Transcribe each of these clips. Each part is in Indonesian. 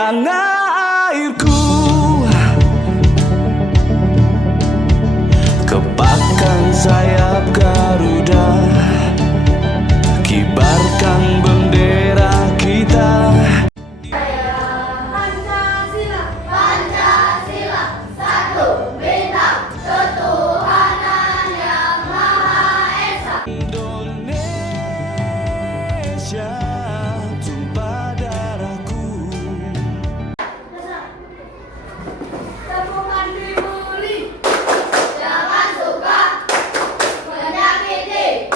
tanah airku, kepakkan sayap Garuda, kibarkan bendera kita. Pancasila, Pancasila, satu bintang, ketuhanan yang Maha Esa. Indonesia, tumpah darahku. Temukan dimuli, jangan suka menyakiti,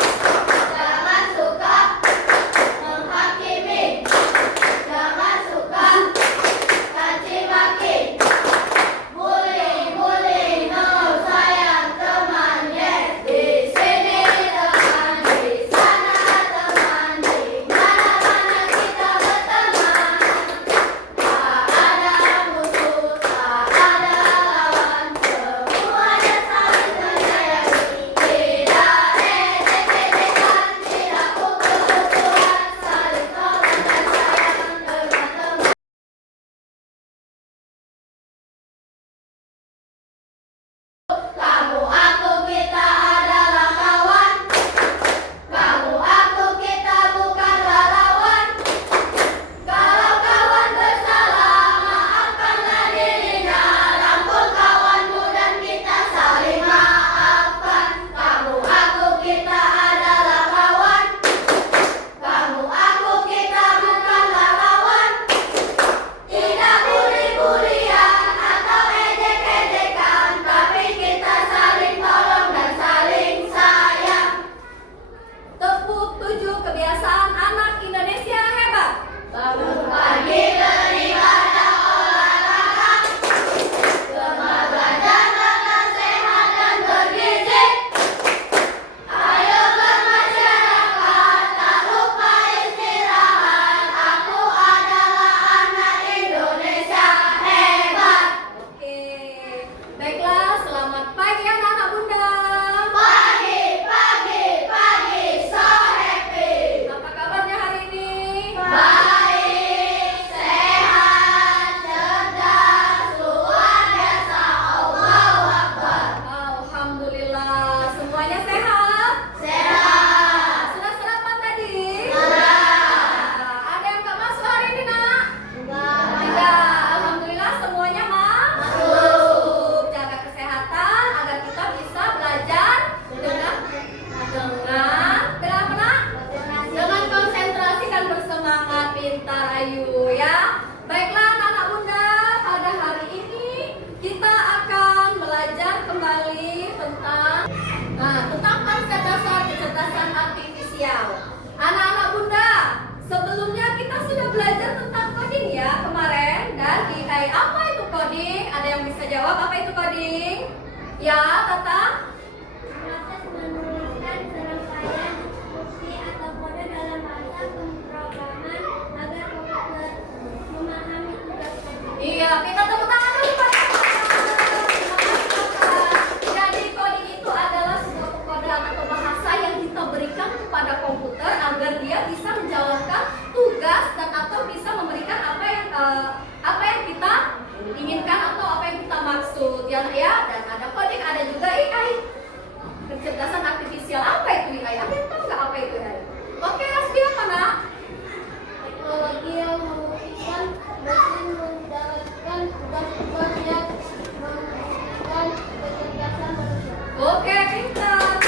jangan suka menghakimi, jangan suka caci maki. Bully, no sayang teman, yes. Di sini teman, di sana teman, di mana-mana kita berteman. Tak ada musuh, tak ada lawan, semuanya saling menyayangi. Tidak ejek-ejekan, tidak pukul-pukulan, saling tolong dan sayang teman-teman. Kamu, aku, kita adalah kawan. Kamu, aku, kita bukanlah lawan. Kalau kawan bersalah, maafkanlah dirinya. Rangkul kawanmu dan kita saling maafkan. Kamu, aku, kita adalah kawan. Kamu, aku, kita bukanlah lawan. Tidak bully-bulian atau ejek-ejekan, tapi kita saling tolong dan saling sayang. Tepuk 7 kebiasaan anak Indonesia hebat. Bangun pagi beribadah olahraga, gemar belajar makan sehat dan bergizi. Ayo bermasyarakat, tak lupa istirahat. Aku adalah anak Indonesia hebat. Oke, baiklah, selamat pagi anak-anak bunda. Pagi, so happy. Apa kabarnya hari ini? Baik, sehat, cerdas, luar biasa. Allahu Akbar. Alhamdulillah, semuanya sehat? Sehat. Sudah sarapan tadi? Sudah. Ada yang nggak masuk hari ini, nak? Enggak. Alhamdulillah semuanya masuk. Jaga kesehatan agar kita bisa belajar dengan apa, nak? Dengan konsentrasi dan bersemangat, pintar, ayu ya. Baiklah anak-anak bunda, pada hari ini kita akan belajar kembali tentang konsep dasar kecerdasan artifisial. Anak-anak bunda, sebelumnya kita sudah belajar tentang coding ya kemarin, dan AI. Apa itu coding? Ada yang bisa jawab apa itu coding? Ya, Tata? Proses menuliskan serangkaian instruksi atau kode dalam bahasa pemrograman agar komputer memahami tugas tersebut. Iya, kita tepuk tangan dulu Pak. Jadi coding itu adalah sebuah kekodean atau bahasa yang kita berikan kepada komputer agar dia bisa menjalankan tugas dan atau bisa memberikan apa yang kita inginkan atau apa yang kita maksud ya. Dan ada coding, ada juga AI, kecerdasan artifisial. Apa itu AI? Ada yang tahu nggak apa itu AI? Oke, Asbi apa nak? Teknologi yang memungkinkan mesin menjalankan tugas-tugas yang membutuhkan kecerdasan manusia. Oke, pintar.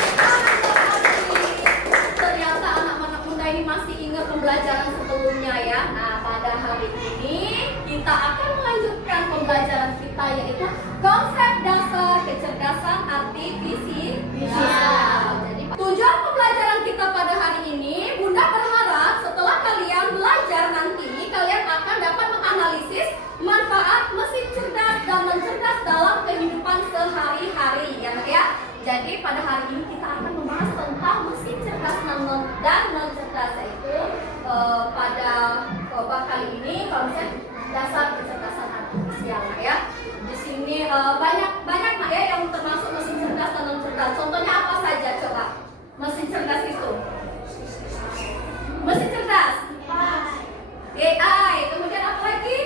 Ternyata anak-anak muda ini masih ingat pembelajaran sebelumnya ya. Nah, pada hari ini kita akan melanjutkan pembelajaran kita, yaitu konsep dasar kecerdasan artifisial. Jadi, tujuan pembelajaran kita pada hari ini, Bunda berharap setelah kalian belajar nanti, kalian akan dapat menganalisis manfaat mesin cerdas dan non-cerdas dalam kehidupan sehari-hari ya. Jadi pada hari ini kita akan membahas tentang mesin cerdas dan non-cerdas, yaitu pada kali ini konsep dasar kecerdasan artifisial ya. Di sini banyak nak ya yang termasuk mesin cerdas dan non-cerdas. Contohnya apa saja coba? Mesin cerdas itu. Mesin cerdas. AI. Kemudian apa lagi?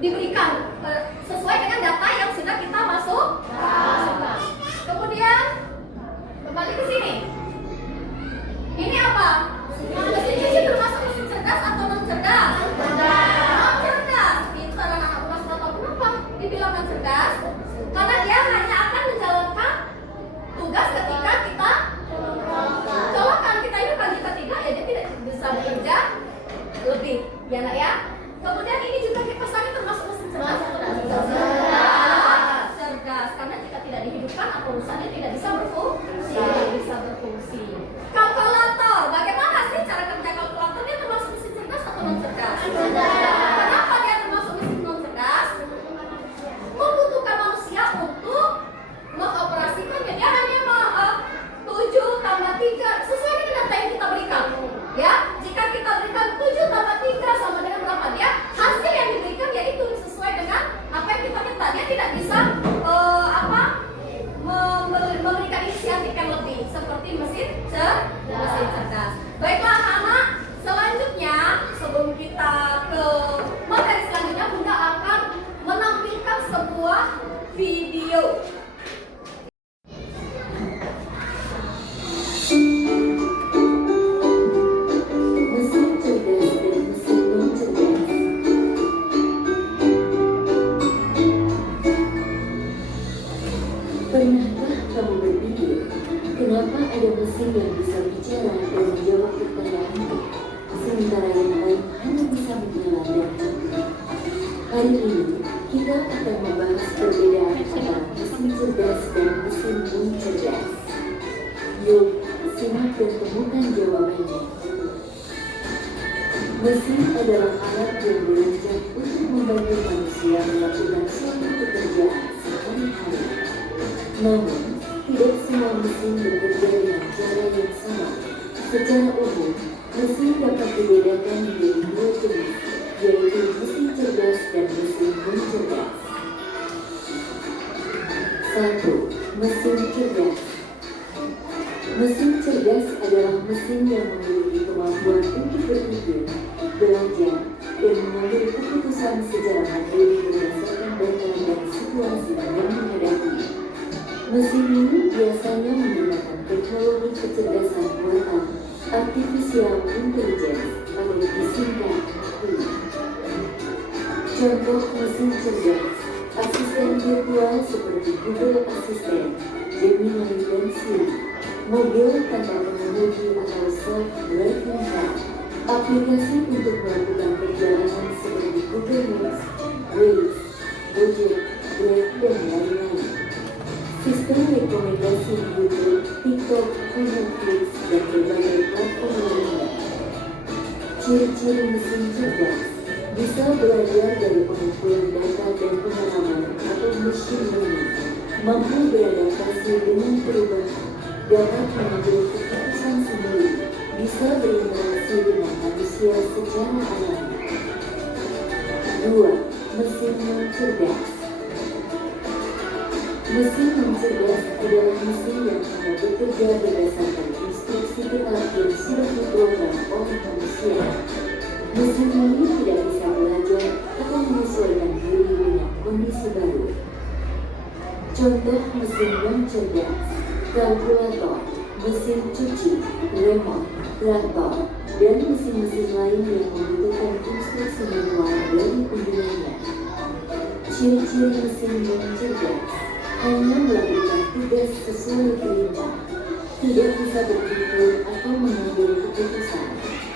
diberikan sesuai dengan data yang sudah kita masukkan. Kemudian kembali ke sini. Ini apa? Mesin cuci termasuk mesin cerdas atau non cerdas? Non cerdas. Pintar anak-anak kelas 4. Kenapa dibilang non cerdas? Karena dia hanya akan menjalankan tugas ketika kita colokkan. Kita hidupkan, jika tidak ya dia tidak bisa bekerja lebih, ya nak ya. Kemudian ini juga kipasannya termasuk mesin cerdas atau non cerdas? Cerdas, karena jika tidak dihidupkan atau perusahaannya tidak bisa berfungsi. Kalkulator, bagaimana sih cara kerja kalkulator? Dia termasuk mesin cerdas atau non cerdas? Kenapa dia termasuk mesin non cerdas? Membutuhkan manusia untuk mengoperasikan, dia hanya 7 tambah 3 sesuai dengan data yang kita berikan. Ya, jika kita berikan 7 tambah 3 sama dengan berapa, dia hasil yang diberikan yaitu sesuai dengan apa yang kita minta. Dia tidak bisa memberikan inisiatif yang lebih seperti mesin cerdas. Baiklah anak-anak, selanjutnya sebelum kita ke materi selanjutnya, Bunda akan menampilkan sebuah video. Mesin cerdas dan mesin non cerdas. Pernahkah kamu berpikir, kenapa ada mesin yang bisa bicara dan menjawab pertanyaanmu, sementara yang lain hanya bisa menyala dan mati? Hari ini, kita akan membahas perbedaan antara mesin cerdas dan mesin non cerdas. Yuk, simak dan temukan jawabannya. Mesin adalah alat yang berancang untuk membantu manusia melakukan suatu pekerjaan sehari-hari. Namun, tidak semua mesin bekerja dengan cara yang sama. Secara umum, mesin dapat dibedakan menjadi 2 jenis, yaitu mesin cerdas dan mesin non cerdas. 1. Mesin cerdas. Mesin cerdas adalah mesin yang memiliki kemampuan untuk berpikir, belajar, dan mengambil keputusan secara mandiri berdasarkan data dan situasi yang dihadapi. Mesin ini biasanya menggunakan teknologi kecerdasan buatan, artificial intelligence, atau disingkat AI. Contoh mesin cerdas: asisten virtual seperti Google Assistant, Gemini, dan Siri; mobil tanpa pengemudi atau self-driving car; aplikasi untuk melakukan perjalanan seperti Google Maps, Waze, Gojek, Grab, dan lain-lain; sistem rekomendasi YouTube, TikTok, Netflix, dan berbagai platform lainnya. Ciri-ciri mesin cerdas: bisa belajar dari pengumpulan data dan pengalaman atau machine learning, mampu beradaptasi dengan perubahan, dapat mengambil keputusan sendiri, bisa berinteraksi dengan manusia secara alami. 2. Mesin non cerdas. Mesin non cerdas adalah mesin yang hanya bekerja berdasarkan instruksi tetap yang sudah diprogram oleh manusia. Mesin ini tidak bisa belajar atau menyesuaikan diri dengan kondisi baru. Contoh mesin non cerdas: kalkulator, mesin cuci, remote, traktor, dan mesin-mesin lain yang membutuhkan instruksi manual dari penggunanya. Ciri-ciri mesin non cerdas: hanya melakukan tugas sesuai perintah, tidak bisa berpikir atau mengambil keputusan,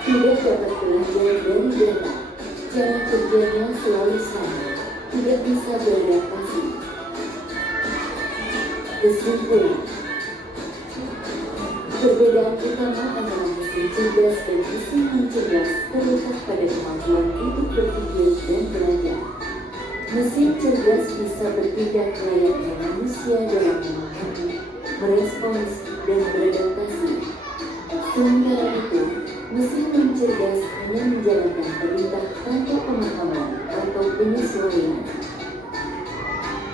tidak dapat belajar dari data, cara kerjanya selalu sama, tidak bisa beradaptasi. Kesimpulan: perbedaan utama antara mesin cerdas dan mesin non cerdas terletak pada kemampuan untuk berpikir dan belajar. Mesin cerdas bisa bertindak layaknya manusia dalam memahami, merespons, dan beradaptasi. Sementara itu, mesin non cerdas hanya menjalankan perintah tanpa pemahaman atau penyesuaian.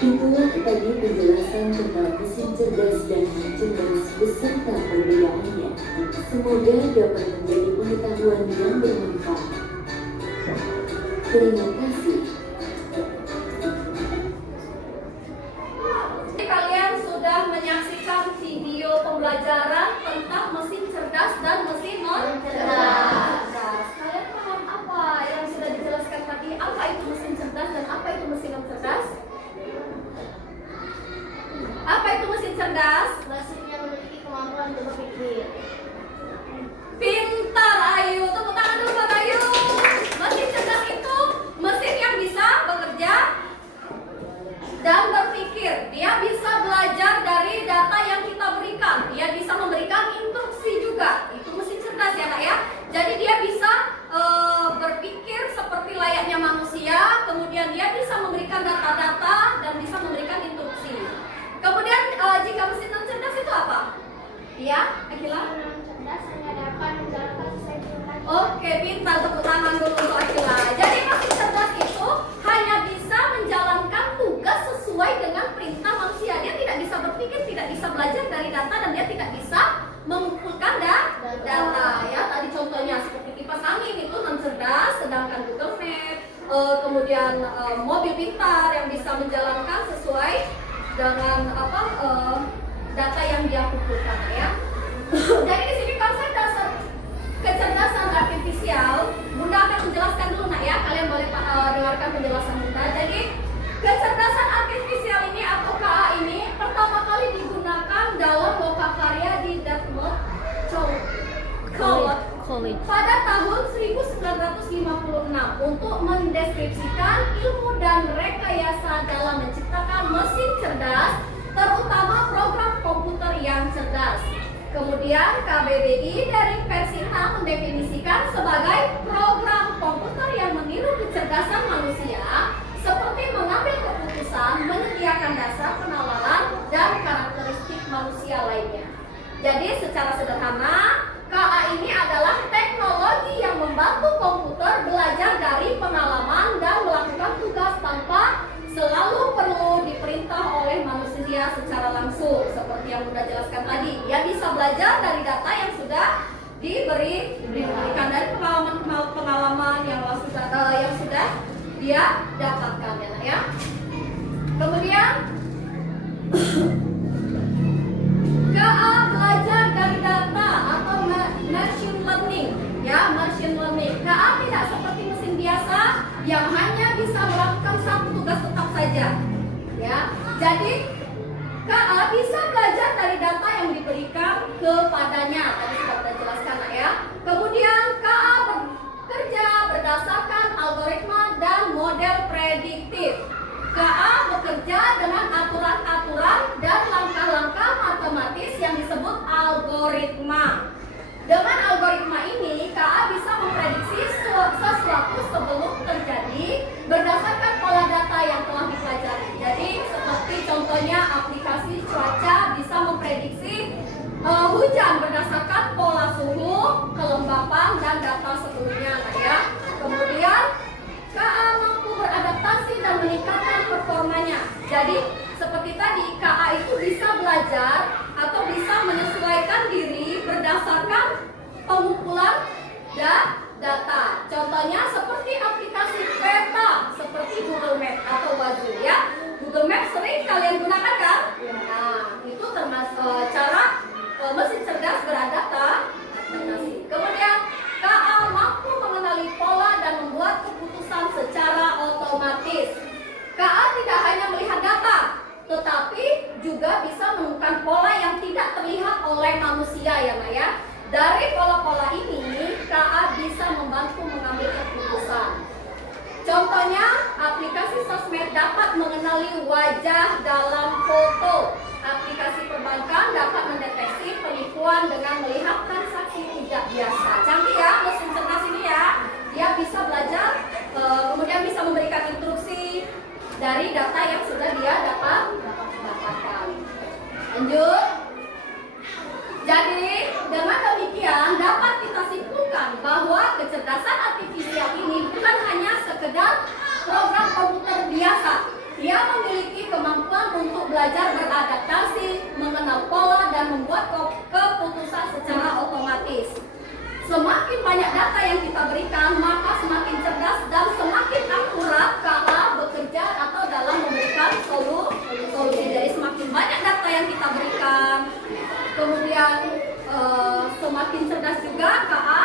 Itulah tadi penjelasan tentang mesin cerdas dan non cerdas beserta perbedaannya. Semoga dapat menjadi pengetahuan yang bermanfaat. Terima kasih. Kita tepuk tangan dulu untuk Akila. Jadi mesin cerdas itu hanya bisa menjalankan tugas sesuai dengan perintah manusia. Dia tidak bisa berpikir, tidak bisa belajar dari data, dan dia tidak bisa mengumpulkan data. Ya, tadi contohnya seperti kipas angin itu non cerdas, sedangkan Google Map, kemudian mobil pintar yang bisa menjalankan sesuai dengan data yang dia kumpulkan, ya. Jadi di sini konsep dasar kecerdasan artifisial, Bunda akan menjelaskan dulu, nak, ya. Kalian boleh dengarkan penjelasan Bunda. Jadi kecerdasan artifisial ini atau KA ini pertama kali digunakan dalam lokakarya di Dartmouth College pada tahun 1956 untuk mendeskripsikan ilmu dan rekayasa dalam menciptakan mesin cerdas, terutama program komputer yang cerdas. Kemudian KBBI dari versi 6 mendefinisikan sebagai program komputer yang meniru kecerdasan manusia, seperti mengambil keputusan, menyediakan dasar penalaran, dan karakteristik manusia lainnya. Jadi secara sederhana, KA ini adalah teknologi yang membantu komputer belajar dari pengalaman dan melakukan tugas tanpa selalu perlu diperintah oleh manusia secara langsung. Seperti yang Bunda jelaskan tadi, dia bisa belajar dari data yang sudah diberikan dari pengalaman yang sudah dia dapatkan, ya. Kemudian KA belajar dari data atau machine learning, ya, machine learning. KA tidak seperti mesin biasa yang hanya bisa melakukan satu tugas tetap saja, ya. Jadi KA bisa belajar dari data yang diberikan kepadanya. Tadi sudah kita jelaskan, ya. Kemudian KA bekerja berdasarkan algoritma dan model prediktif. KA bekerja dengan aturan-aturan dan langkah-langkah matematis yang disebut algoritma. Dengan algoritma ini, KA bisa memprediksi sesuatu sebelum terjadi berdasarkan pola data yang telah dipelajari. Jadi, seperti contohnya aplikasi cuaca bisa memprediksi hujan berdasarkan pola suhu, kelembapan, dan data sebelumnya, ya. Kemudian KA mampu beradaptasi dan meningkatkan performanya. Jadi seperti tadi, KA itu bisa belajar atau bisa menyesuaikan diri berdasarkan pengumpulan data. Contohnya seperti aplikasi peta seperti Google Map atau Wazoo, ya. Google Map sering kalian gunakan, kan? Nah, itu termasuk cara mesin cerdas beradaptasi. Kemudian KA mampu mengenali pola dan membuat keputusan secara otomatis. KA tidak hanya melihat data, tetapi juga bisa menemukan pola yang tidak terlihat oleh manusia, ya, Mbak, ya. Dari pola-pola ini, KA bisa membantu mengambil keputusan. Contohnya, aplikasi sosmed dapat mengenali wajah dalam foto. Aplikasi perbankan dapat mendeteksi penipuan dengan melihat transaksi tidak biasa. Canggih, ya, mesin cerdas ini, ya. Dia bisa belajar, kemudian bisa memberikan instruksi dari data yang sudah dia dapatkan. Lanjut. Jadi, dengan demikian dapat kita simpulkan bahwa kecerdasan artifisial ini bukan hanya sekedar program komputer biasa. Dia memiliki kemampuan untuk belajar beradaptasi, mengenal pola, dan membuat keputusan secara otomatis. Semakin banyak data yang kita berikan, maka semakin cerdas dan semakin akurat KA bekerja atau dalam memberikan solusi. Jadi semakin banyak data yang kita berikan, kemudian semakin cerdas juga KA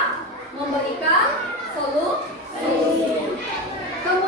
memberikan solusi. Kemudian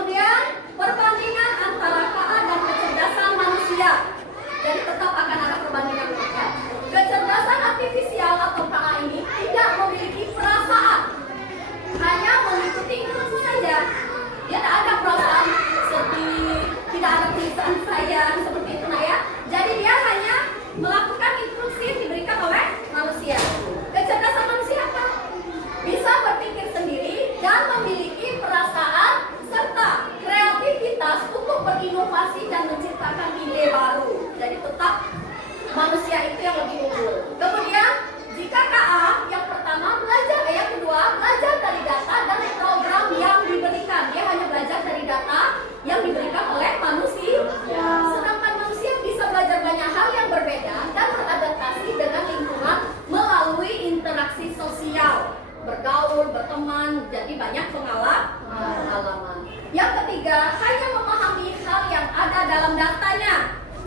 hanya memahami hal yang ada dalam datanya,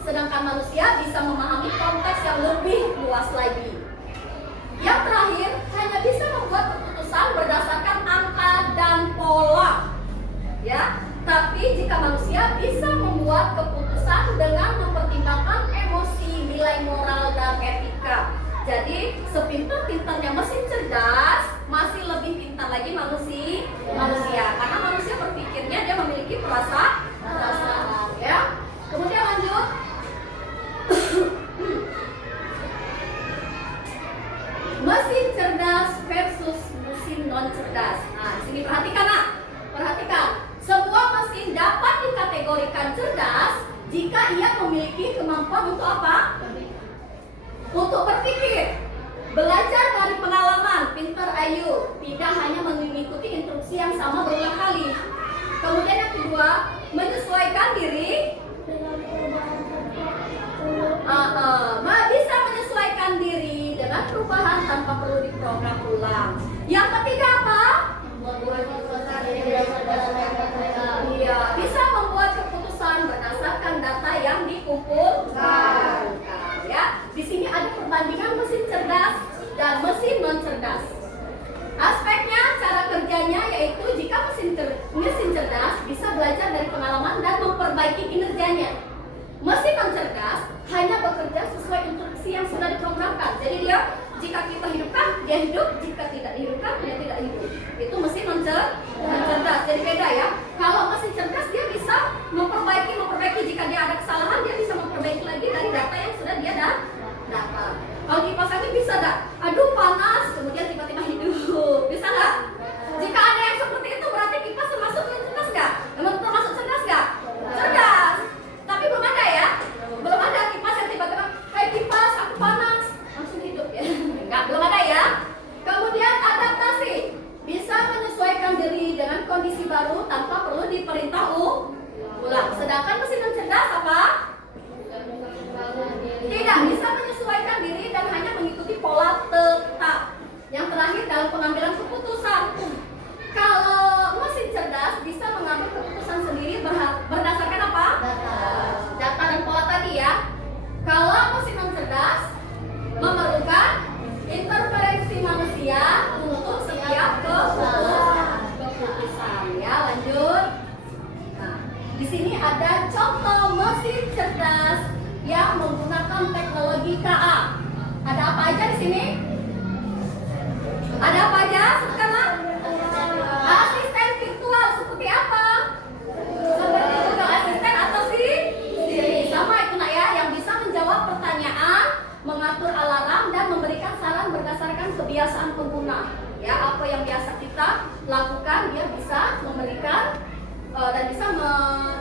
sedangkan manusia bisa memahami konteks yang lebih luas lagi. Yang terakhir, hanya bisa membuat keputusan berdasarkan angka dan pola. Ya, tapi jika manusia bisa membuat keputusan dengan mempertimbangkan emosi, nilai moral dan etika. Jadi, sepintar-pintarnya mesin cerdas, masih lebih pintar lagi manusia. Karena manusia berpikirnya dia memiliki perasaan, ya. Kemudian lanjut. Mesin cerdas versus mesin non cerdas. Nah, di sini perhatikan, Nak. Perhatikan. Sebuah mesin dapat dikategorikan cerdas jika ia memiliki kemampuan untuk apa? Untuk berpikir, belajar dari pengalaman, pintar ayu, tidak hanya mengikuti instruksi yang sama berulang kali. Kemudian yang kedua, menyesuaikan diri, bisa menyesuaikan diri dengan perubahan tanpa perlu diprogram ulang. Yang ketiga apa? Iya, bisa membuat keputusan berdasarkan data yang dikumpulkan. Ya, di sini ada perbandingan mesin cerdas dan mesin non cerdas. Aspeknya, cara kerjanya yaitu jika mesin cerdas bisa belajar dari pengalaman dan memperbaiki kinerjanya. Mesin non cerdas hanya bekerja sesuai instruksi yang sudah diprogramkan. Jadi dia, jika kita hidupkan, dia hidup. Jika tidak dihidupkan, dia tidak hidup. Itu mesin non cerdas. Jadi beda ya. Kalau mesin cerdas dia bisa memperbaiki. Jika dia ada kesalahan, dia bisa memperbaiki lagi dari data yang sudah dia dapat. Kalau kipas angin bisa nggak? Aduh panas, kemudian tiba-tiba hidup. Bisa nggak? Jika ada yang seperti itu, berarti kipas termasuk cerdas nggak? Termasuk cerdas nggak? Cerdas. Tapi belum ada ya. Belum ada kipas yang tiba-tiba, hai kipas, aku panas, langsung hidup ya. Enggak, belum ada ya. Kemudian adaptasi, bisa menyesuaikan diri dengan kondisi baru tanpa perlu diperintah ulang. Sedangkan mesin non cerdas apa? Tidak bisa menyesuaikan diri dan hanya mengikuti pola tetap. Yang terakhir dalam pengambilan keputusan. Kalau mesin cerdas bisa mengambil keputusan sendiri berdasarkan apa? Data dan pola tadi ya. Kalau mesin non cerdas memerlukan interferensi manusia untuk setiap keputusan. Ya, lanjut. Nah, di sini ada contoh mesin cerdas yang menggunakan teknologi KA. Ada apa aja di sini? Ada apa aja? Sekarang asisten virtual seperti apa? Seperti Google Assistant atau Siri. Sama itu nak ya, yang bisa menjawab pertanyaan, mengatur alarm dan memberikan saran berdasarkan kebiasaan pengguna. Ya, apa yang biasa kita lakukan, dia bisa memberikan dan bisa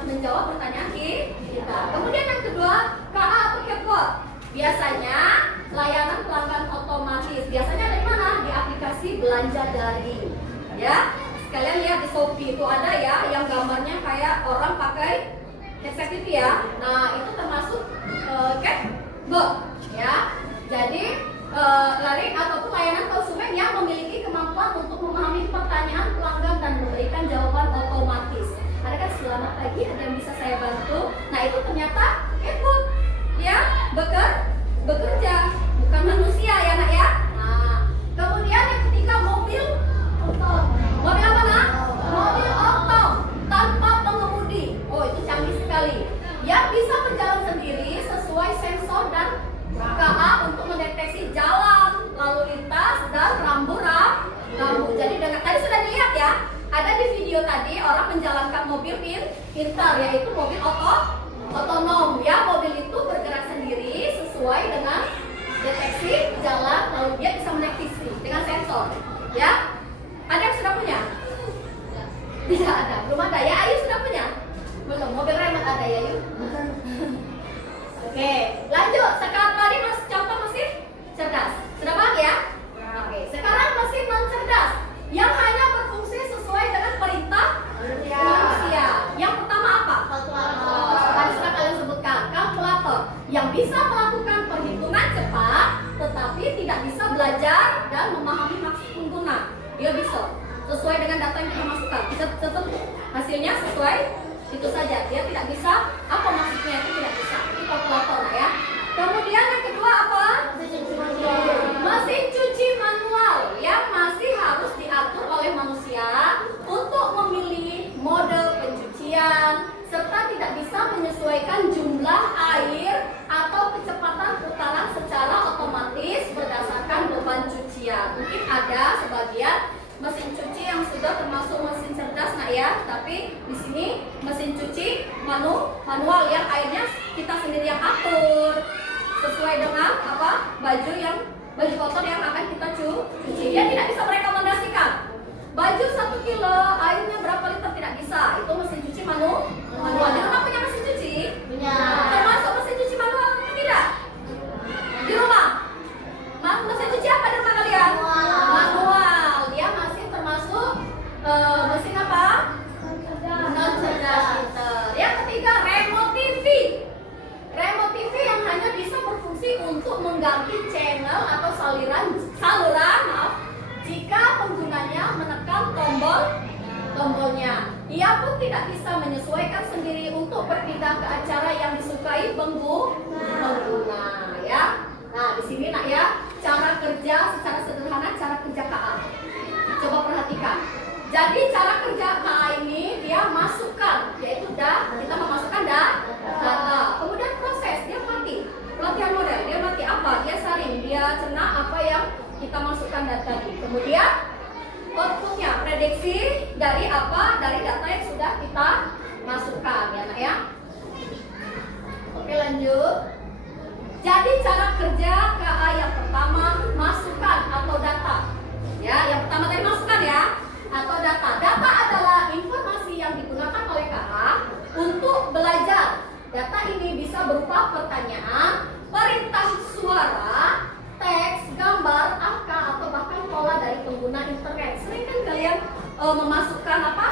menjawab pertanyaan kita. Kemudian yang kedua, KA atau chatbot. Biasanya layanan pelanggan otomatis. Biasanya dari mana? Di aplikasi belanja daring. Ya, sekalian lihat di Shopee itu ada ya, yang gambarnya kayak orang pakai headset itu ya. Nah, itu termasuk chatbot. Ya, jadi layanan ataupun layanan konsumen yang memiliki kemampuan untuk memahami pertanyaan pelanggan dan memberikan jawaban otomatis. Ada kan, selamat pagi, ada yang bisa saya bantu? Nah, itu ternyata chatbot ya, bekerja, bukan manusia ya nak ya. Nah, kemudian yang ketiga, mobil otom. Mobil apa nak? Mobil otom tanpa pengemudi. Oh, itu canggih sekali. Yang bisa berjalan sendiri sesuai sensor dan KA untuk mendeteksi jalan, lalu lintas dan rambu. Jadi dengan tadi sudah dilihat ya, ada di video tadi orang menjalankan mobil pintar, yaitu mobil otonom ya. Mobil itu bergerak sendiri sesuai dengan deteksi jalan, lalu dia bisa mendeteksi dengan sensor ya. Ada yang sudah punya? Tidak ada, belum ada ya. Ayu sudah punya? Belum. Mobil remote ada ya Ayu? Oke, lanjut. Sekarang tadi contoh mesin cerdas. Sudah paham ya? Oke, sekarang mesin non cerdas yang hanya berfungsi sesuai dengan perintah manusia. Yang pertama apa? Tadi sudah kalian sebutkan, kalkulator yang bisa melakukan perhitungan cepat tetapi tidak bisa belajar dan memahami maksud pengguna. Dia bisa sesuai dengan data yang kita masukkan, bisa tetap hasilnya sesuai itu menyesuaikan jumlah air atau kecepatan putaran secara otomatis berdasarkan beban cucian. Mungkin ada sebagian mesin cuci yang sudah termasuk mesin cerdas nak ya, tapi di sini mesin cuci manual yang airnya kita sendiri yang atur sesuai dengan apa baju kotor yang akan kita cuci. Dia tidak bisa merekomendasikan baju 1 kilo airnya berapa liter, tidak bisa. Itu mesin cuci manual. Di rumah punya mesin cuci? Punya. Termasuk mesin cuci manual atau tidak? Di rumah? Mesin cuci apa di rumah kalian? Manual. Dia masih termasuk mesin apa? Non cerdas liter. Yang ketiga, remote TV. Remote TV yang hanya bisa berfungsi untuk mengganti channel atau saluran jika penggunanya menekan tombolnya. Ia pun tidak bisa menyesuaikan sendiri untuk berpindah ke acara yang disukai pengguna ya. Nah, di sini nak ya, cara kerja secara sederhana, cara kerja KA. Coba perhatikan. Jadi cara kerja KA ini dia masukkan, yaitu kita memasukkan data. Kemudian proses, dia mati. Pelatihan model, dia mati apa? Dia saring, dia cerna apa yang kita masukkan data tadi. Kemudian outputnya, prediksi dari apa? Dari data yang sudah kita masukkan ya nak ya. Oke, lanjut. Jadi cara kerja KA yang pertama, masukkan atau data. Ya, yang pertama tadi masukkan ya, atau data. Data adalah informasi yang digunakan oleh KA untuk belajar. Data ini bisa berupa pertanyaan, perintah suara, teks, gambar, angka, atau bahkan pola dari pengguna internet. Sering kan kalian memasukkan apa?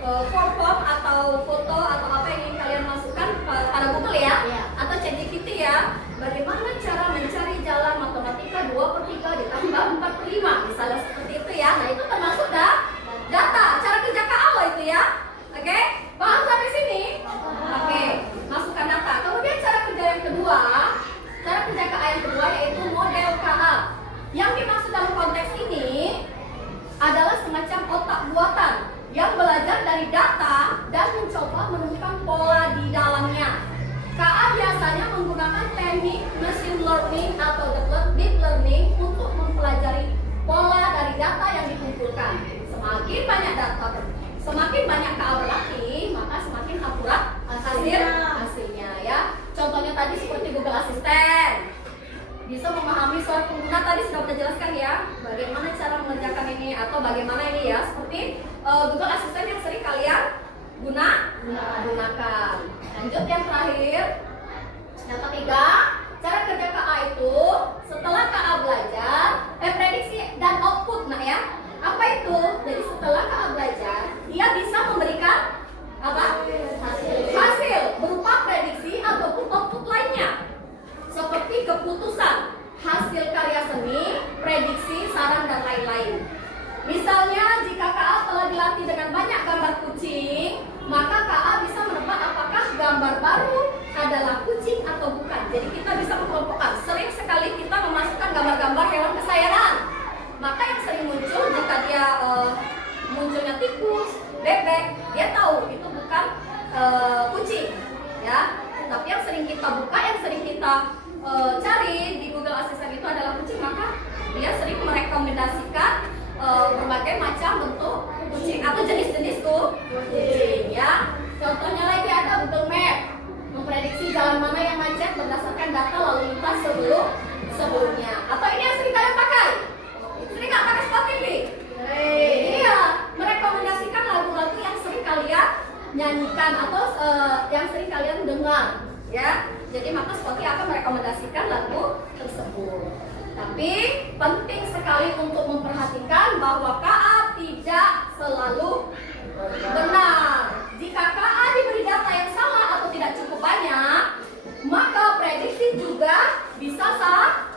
Form atau foto atau apa yang ingin kalian masukkan pada Google ya, atau ChatGPT ya. Bagaimana cara mencari jalan matematika 2/3 ditambah 4/5 misalnya seperti itu ya. Nah, itu termasuk data. Cara kerja KA itu ya. Oke, paham sampai sini? Oke, masukkan data. Kemudian cara kerja yang kedua, cara kerja KA yang kedua yaitu model KA. Yang dimaksud dalam konteks ini adalah semacam otak buatan yang belajar dari data dan mencoba menemukan pola di dalamnya. KA biasanya menggunakan teknik machine learning atau deep learning untuk mempelajari pola dari data yang dikumpulkan. Semakin banyak data, semakin banyak KA berlatih, maka semakin akurat hasilnya ya. Contohnya tadi seperti Google Assistant. Bisa memahami suara pengguna, tadi sudah kita jelaskan ya bagaimana cara mengerjakan ini atau bagaimana ini ya, seperti Google Assistant yang sering kalian gunakan. Lanjut yang terakhir, yang ketiga, cara kerja KA itu setelah KA belajar, prediksi dan output nah ya. Apa itu? Jadi setelah KA belajar, dia bisa memberikan apa? Hasil berupa prediksi ataupun output lainnya. Seperti keputusan, hasil karya seni, prediksi, saran, dan lain-lain. Misalnya, jika KA telah dilatih dengan banyak gambar kucing, maka KA bisa menebak apakah gambar baru adalah kucing atau bukan. Jadi kita bisa mengelompokkan. Sering sekali kita memasukkan gambar-gambar hewan kesayangan. Maka yang sering muncul, jika dia munculnya tikus, bebek, dia tahu itu bukan kucing. Ya, tapi yang sering kita buka, yang sering kita cari di Google Assistant itu adalah kucing, maka dia sering merekomendasikan berbagai macam bentuk kucing atau jenis-jenis kucing ya. Contohnya lagi ada Google Map, memprediksi jalan mana yang macet berdasarkan data lalu lintas sebelumnya. Atau ini yang sering kalian pakai, sering nggak pakai Spotify? Iya, merekomendasikan lagu-lagu yang sering kalian nyanyikan atau yang sering kalian dengar ya. Jadi maka Spotify akan merekomendasikan lagu tersebut. Tapi penting sekali untuk memperhatikan bahwa KA tidak selalu benar. Jika KA diberi data yang salah atau tidak cukup banyak, maka prediksi juga bisa salah.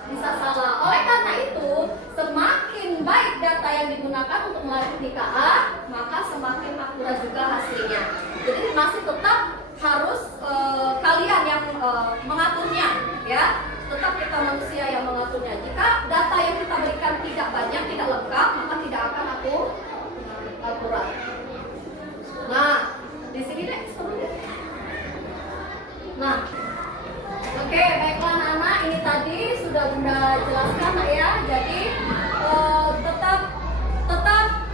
Oleh karena itu, semakin baik data yang digunakan untuk melatih KA, maka semakin akurat juga hasilnya. Jadi masih tetap harus kalian yang mengaturnya ya. Tetap kita manusia yang mengaturnya. Jika data yang kita berikan tidak banyak, tidak lengkap, maka tidak akan akurat. Nah, di sini deh seru Nah, oke, baiklah anak-anak, ini tadi sudah Bunda jelaskan nak ya. Jadi tetap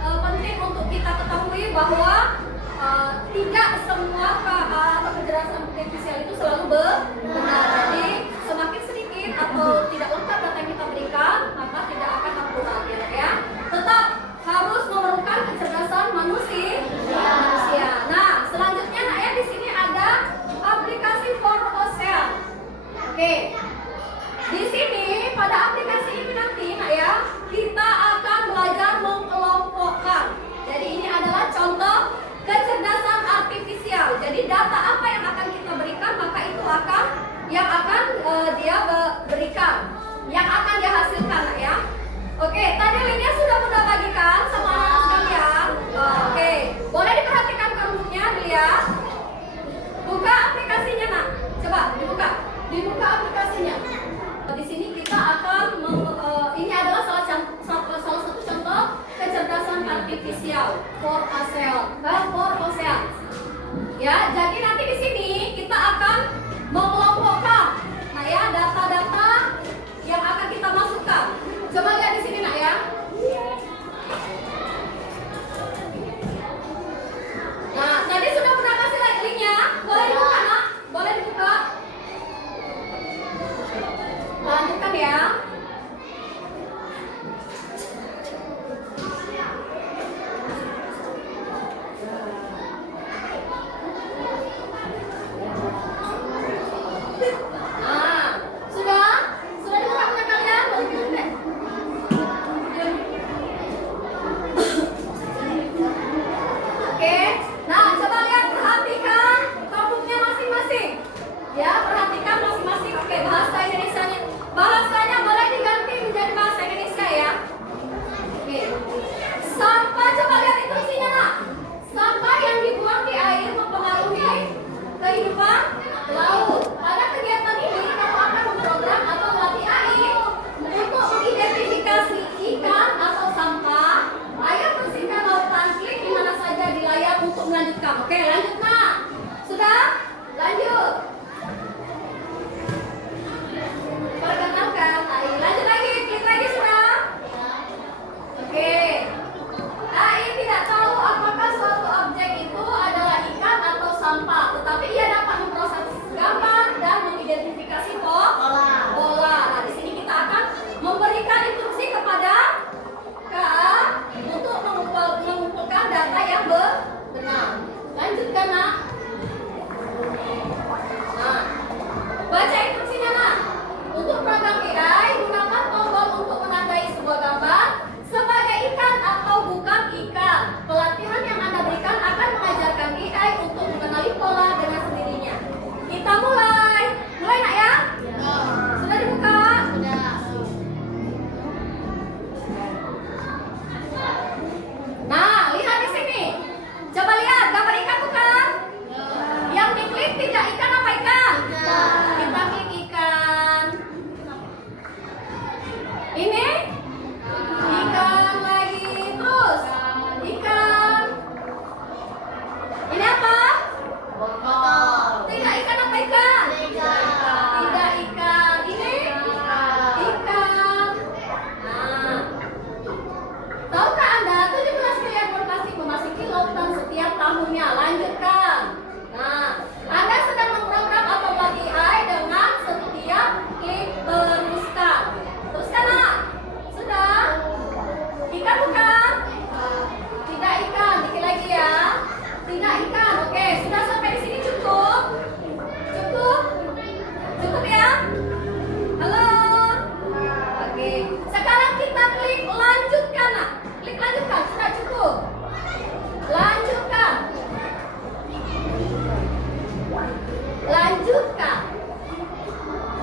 penting untuk kita ketahui bahwa tidak semua atau kecerdasan artifisial itu selalu benar. Jadi semakin sedikit atau tidak lengkap data yang kita berikan, maka tidak akan akurat ya. Tetap harus memerlukan kecerdasan manusia. Nah, selanjutnya nak ya, di sini ada aplikasi for Ocean. Oke. Di sini pada aplikasi ini nanti nak ya, kita akan belajar mengelompokkan. Jadi ini adalah contoh kecerdasan artifisial. Jadi data apa yang akan kita berikan, maka itu akan dia berikan, yang akan dia hasilkan nak ya. Oke, tadi linknya sudah Bunda bagikan sama anak sekalian. Oke, boleh diperhatikan kamunya, dilihat. Buka aplikasinya nak, coba dibuka aplikasinya. Di sini kita akan ini adalah salah satu contoh kecerdasan artifisial for Ocean. Ya, jadi nanti di sini kita akan mengelompokkan, nah ya, data-data yang akan kita masukkan. Coba lihat di sini nak ya. Nah, tadi sudah pernah kasih linknya, boleh dibuka nak, boleh dibuka. Lanjutkan ya. Sudah dibuka punya kalian? Boleh dibuka deh. Oke, nah coba lihat, perhatikan topiknya masing-masing. Ya, perhatikan masing-masing. Oke, bahasanya boleh diganti menjadi bahasa Indonesia ya. Oke, sampah, coba lihat instruksinya nak. Sampah yang dibuang di air mempengaruhi kehidupan laut. Pada kegiatan ini kamu akan memprogram atau melatih AI untuk mengidentifikasi ikan atau sampah. Ayo bersihkan lautan, klik di mana saja di layar untuk melanjutkan. Oke, lanjut nak. Sudah? Lanjut. Perkenalkan AI. Lanjut lagi, klik lagi sudah. Oke. AI tidak tahu apakah suatu objek itu adalah ikan atau sampah, tetapi ia dapat memproses gambar dan mengidentifikasi pola. Nah, di sini kita akan memberikan instruksi kepada AI untuk mengumpulkan data yang benar. Lanjutkan nak. Nah, baca instruksinya nak. Untuk program AI, gunakan tombol untuk menandai sebuah gambar sebagai ikan atau bukan ikan. Pelatihan yang Anda berikan akan mengajarkan AI untuk mengenali pola dengan sendirinya. Kita mulai nak ya? Sudah dibuka? Nah, lihat di sini. Coba lihat gambar ikan bukan? Yang diklik tidak ikan apa ikan? Kita klik ikan. Ini ikan lagi, terus ikan. Ini apa? Tidak ikan apa ikan? Tidak ikan. Ini ikan. Nah, tahukah Anda 17 miliar plastik memasuki lautan setiap tahunnya? Lanjutkan. Nah, Anda sedang memprogram atau melatih AI dengan setiap klik teruskan. Teruskan nak. Sudah? Ikan bukan? Tidak ikan. Dikit lagi ya. Tidak ikan. Oke, sudah sampai di sini cukup? Cukup ya? Halo? Oke. Sekarang kita klik lanjutkan nak. Klik lanjutkan. Sudah cukup? Lanjutkan.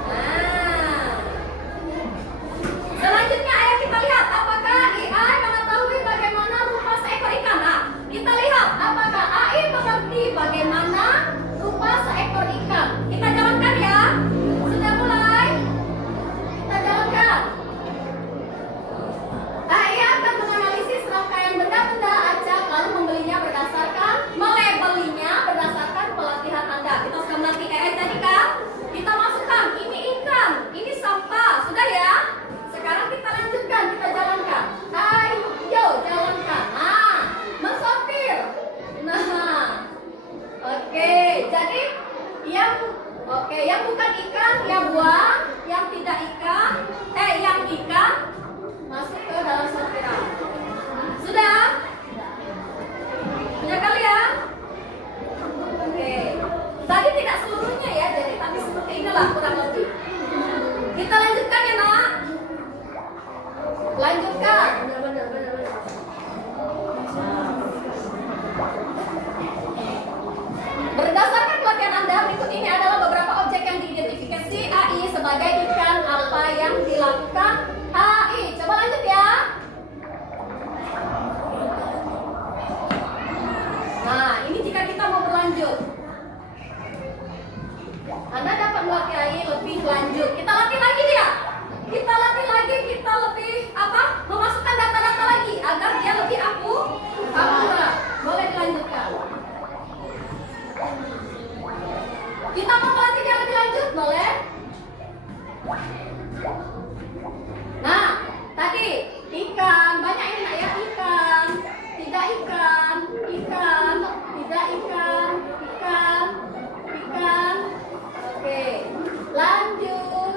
Nah. Selanjutnya ayo kita lihat apakah AI mengetahui bagaimana rupa seekor ikan. Nah, kita lihat apakah AI mengerti bagaimana rupa seekor ikan. Kita jalankan ya. Sudah mulai? Kita jalankan. AI akan menganalisis rangkaian benda-benda acak lalu melabelinya berdasarkan pelatihan Anda. Kita sudah melatih AI tadi kan? yang bukan ikan ya buang, yang tidak ikan, yang ikan masuk ke dalam sortiran. Sudah? Punya kalian? Oke. Tadi tidak seluruhnya ya, jadi tapi seperti inilah kurang lebih. Kita lanjutkan ya nak. Lanjutkan. Berdasarkan pelatihan Anda, berikut ini adalah beberapa objek yang diidentifikasi AI sebagai ikan apa yang dilakukan AI. Coba lanjut ya. Nah, ini jika kita mau berlanjut. Anda dapat melatih AI lebih lanjut. Kita latih lagi dia. Kita latih lagi, kita lebih memasukkan data-data lagi agar dia lebih akurat. Boleh dilanjutkan. Kita mau melatih dia lebih lanjut, boleh? Nah, tadi ikan, banyak ini nak ya, ikan, tidak ikan, ikan, tidak ikan, ikan, ikan. Oke, lanjut.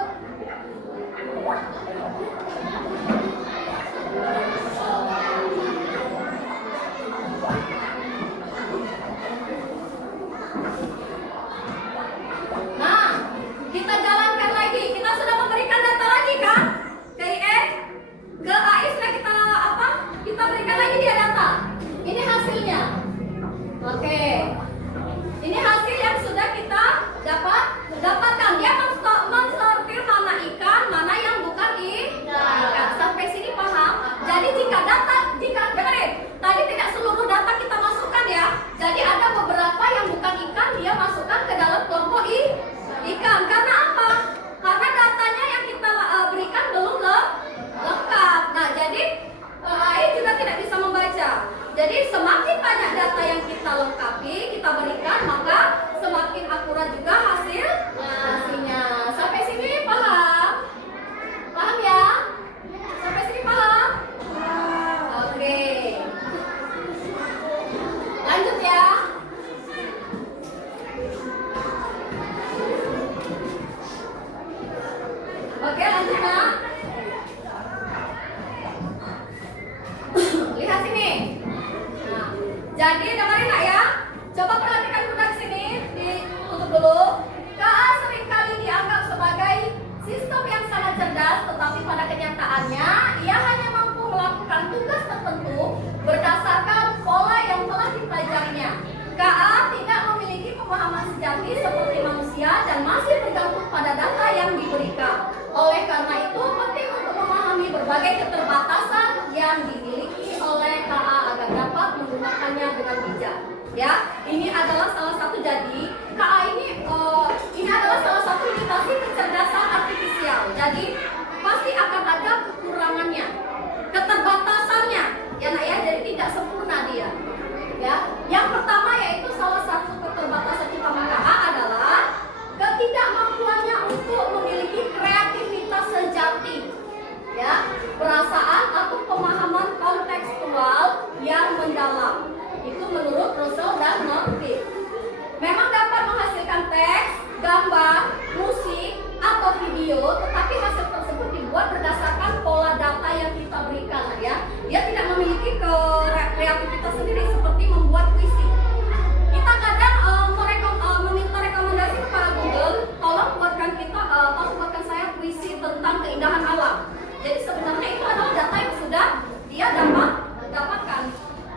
Nah, kita jalankan lagi. Kita sudah memberikan data lagi kan? Dari ke AI sudah kita Kita berikan lagi dia data. Ini hasilnya. Oke. Ini hasil yang sudah kita dapatkan. Dia mensortir mana ikan, mana yang bukan ikan. Sampai sini paham? Jadi jika dengerin, tadi tidak seluruh data kita masukkan ya. Jadi ada beberapa yang bukan ikan dia masukkan ke dalam kelompok ikan. Karena apa? Karena datanya yang kita berikan belum lengkap. Nah, jadi AI juga tidak bisa membaca. Jadi semakin banyak data yang kita lengkapi, kita berikan, maka semakin akurat juga hasilnya. Sampai sini paham? Paham ya? Sampai sini paham? Oke. Lanjut ya. Oke, lanjut nak. Lihat sini. Nah, jadi dengerin nak ya. Coba perhatikan dulu di sini, ditutup dulu. KA seringkali dianggap sebagai sistem yang sangat cerdas, tetapi pada kenyataannya ia hanya mampu melakukan tugas tertentu berdasarkan pola yang telah dipelajarinya. KA tidak memiliki pemahaman sejati seperti manusia dan masih bergantung pada data yang diberikan. Oleh karena itu, penting untuk memahami berbagai keterbatasan yang dimiliki oleh KA agar dapat menggunakannya dengan bijak. Ya, ini adalah salah satu, jadi KA ini adalah salah satu imitasi kecerdasan artifisial. Jadi pasti akan ada kekurangannya, keterbatasannya, ya nak ya. Jadi tidak sempurna dia. Ya, yang pertama yaitu salah satu keterbatasan utama KA adalah ketidakmampuannya untuk memiliki kreativitas sejati. Ya, perasaan atau pemahaman kontekstual yang mendalam. Itu menurut Russell dan Norvig. Memang dapat menghasilkan teks, gambar, musik, atau video, tetapi hasil tersebut dibuat berdasarkan pola data yang kita berikan ya. Dia tidak memiliki kreativitas sendiri seperti membuat puisi. Kita kadang meminta rekomendasi kepada Google, tolong buatkan saya puisi tentang keindahan alam. Jadi sebenarnya itu adalah data yang sudah dia dapatkan.